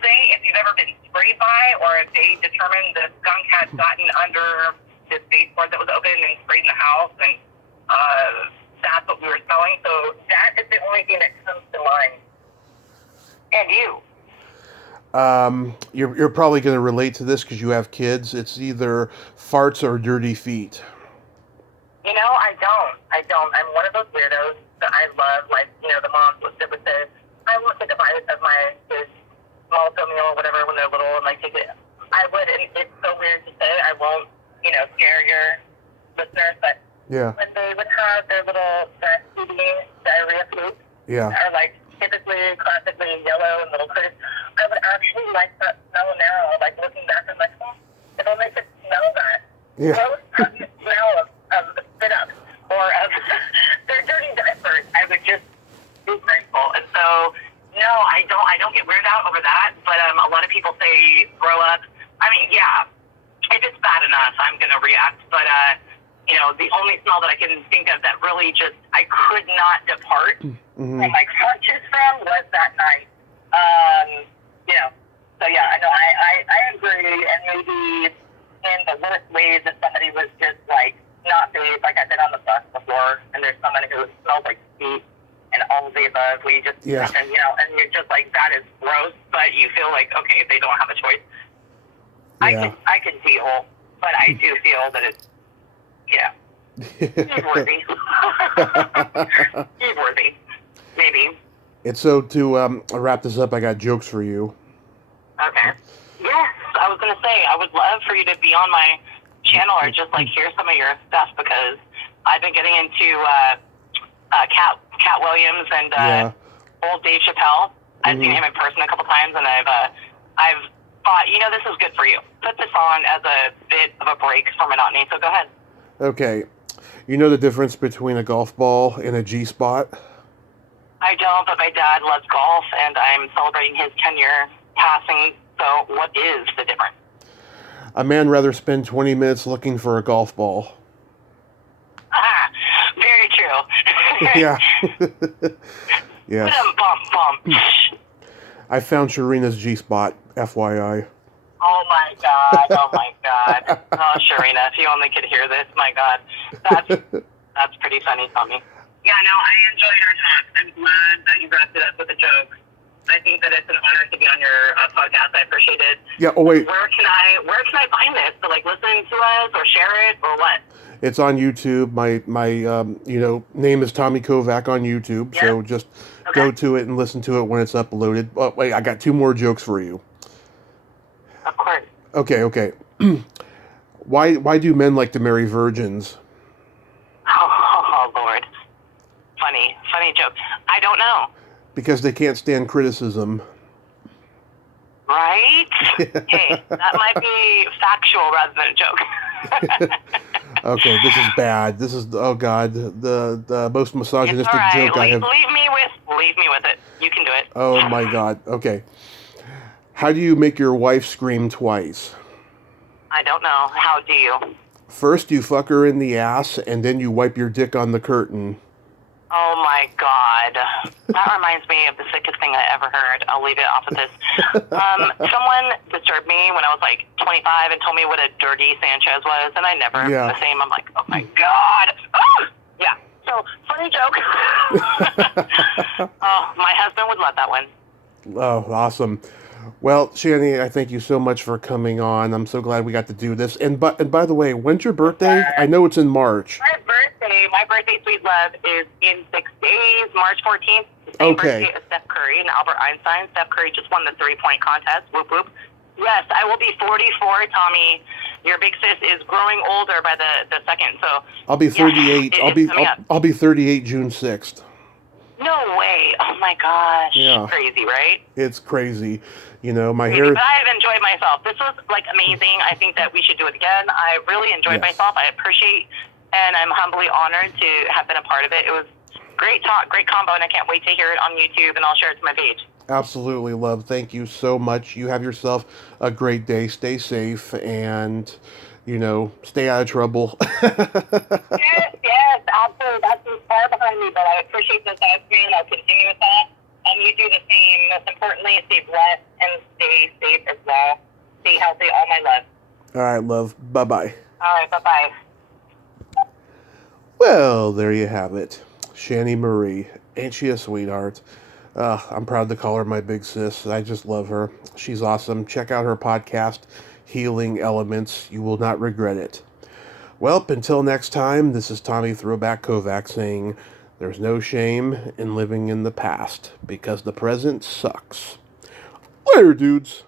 say if you've ever been sprayed by, or if they determined the skunk had gotten under this baseboard that was open and sprayed in the house, and that's what we were smelling. So that is the only thing that comes to mind. And you? You're probably going to relate to this because you have kids. It's either farts or dirty feet. I don't. I'm one of those weirdos that I love, the moms would say, I won't take a bite of my kids' malto meal or whatever when they're little, and take it. I would, and it's so weird to say, I won't, scare your listeners, but when they would have their little breastfeeding diarrhea poop, or typically, classically yellow and little critters, I would actually like that smell now, looking back, I'm like, oh, if only I could smell that. Gross, pungent smell of the spit up, or of their dirty diapers. I would just be grateful. And so, no, I don't get weirded out over that, but a lot of people say grow up. I mean, yeah, if it's bad enough, I'm going to react, but, the only smell that I can think of that really just, I could not depart from my conscious from was that night. So yeah, I know, I agree, and maybe in the worst ways if somebody was just not bathed, like I've been on the bus before, and there's someone who smells like feet and all of the above, where you just mentioned, and you're just that is gross, but you feel okay, they don't have a choice. Yeah. I can deal, but I do feel that it's, he's worthy. He's worthy, maybe. And so to wrap this up, I got jokes for you. Okay. Yes, I was going to say, I would love for you to be on my channel or just hear some of your stuff, because I've been getting into Cat Williams and old Dave Chappelle. I've seen him in person a couple times, and I've thought, this is good for you. Put this on as a bit of a break for monotony, so go ahead. Okay. You know the difference between a golf ball and a G-spot? I don't, but my dad loves golf, and I'm celebrating his 10-year passing, so what is the difference? A man rather spend 20 minutes looking for a golf ball. Very true. Yeah. Yes. Bump. I found Sharina's G-spot, FYI. Oh my God. Oh, Sharina, if you only could hear this, my God. That's pretty funny, Tommy. Yeah, no, I enjoyed our talk. I'm glad that you wrapped it up with a joke. I think that it's an honor to be on your podcast. I appreciate it. Yeah, oh wait. Where can I find this? To listen to us or share it or what? It's on YouTube. My name is Tommy Kovac on YouTube. Yeah. So just go to it and listen to it when it's uploaded. Oh, wait, I got 2 more jokes for you. Of course. Okay. Why do men like to marry virgins? Oh Lord. Funny joke. I don't know. Because they can't stand criticism. Right? Hey, that might be factual rather than a joke. Okay, this is bad. This is, oh God, the most misogynistic joke I have. Leave me with it. You can do it. Oh my God. Okay. How do you make your wife scream twice? I don't know. How do you? First you fuck her in the ass, and then you wipe your dick on the curtain. Oh my God. That reminds me of the sickest thing I ever heard. I'll leave it off of this. Someone disturbed me when I was 25 and told me what a dirty Sanchez was, and I never the same. I'm like, oh my God. Yeah. So So, funny joke. Oh, my husband would love that one. Oh, awesome. Well, Shanny, I thank you so much for coming on. I'm so glad we got to do this. And by the way, when's your birthday? I know it's in March. My birthday, sweet love, is in 6 days, March 14th. The same Okay. birthday as Steph Curry and Albert Einstein. Steph Curry just won the 3-point contest. Whoop, whoop. Yes, I will be 44, Tommy. Your big sis is growing older by the second, so... I'll be 38. Yeah, I'll be 38 June 6th. No way. Oh, my gosh. Yeah. Crazy, right? It's crazy. You know, my hair... But I've enjoyed myself. This was, like, amazing. I think that we should do it again. I really enjoyed myself. I appreciate, and I'm humbly honored to have been a part of it. It was great talk, great combo, and I can't wait to hear it on YouTube, and I'll share it to my page. Absolutely, love. Thank you so much. You have yourself a great day. Stay safe and, you know, stay out of trouble. Yes, absolutely. That's far behind me, but I appreciate this asking. I'll continue with that. You do the same. Most importantly, stay blessed and stay safe as well. Stay healthy. All my love. All right, love. Bye-bye. All right, bye-bye. Well, there you have it. Shanny Marie. Ain't she a sweetheart? I'm proud to call her my big sis. I just love her. She's awesome. Check out her podcast, Healing Elements. You will not regret it. Well, until next time, this is Tommy Throwback Kovac saying, there's no shame in living in the past, because the present sucks. Later, dudes.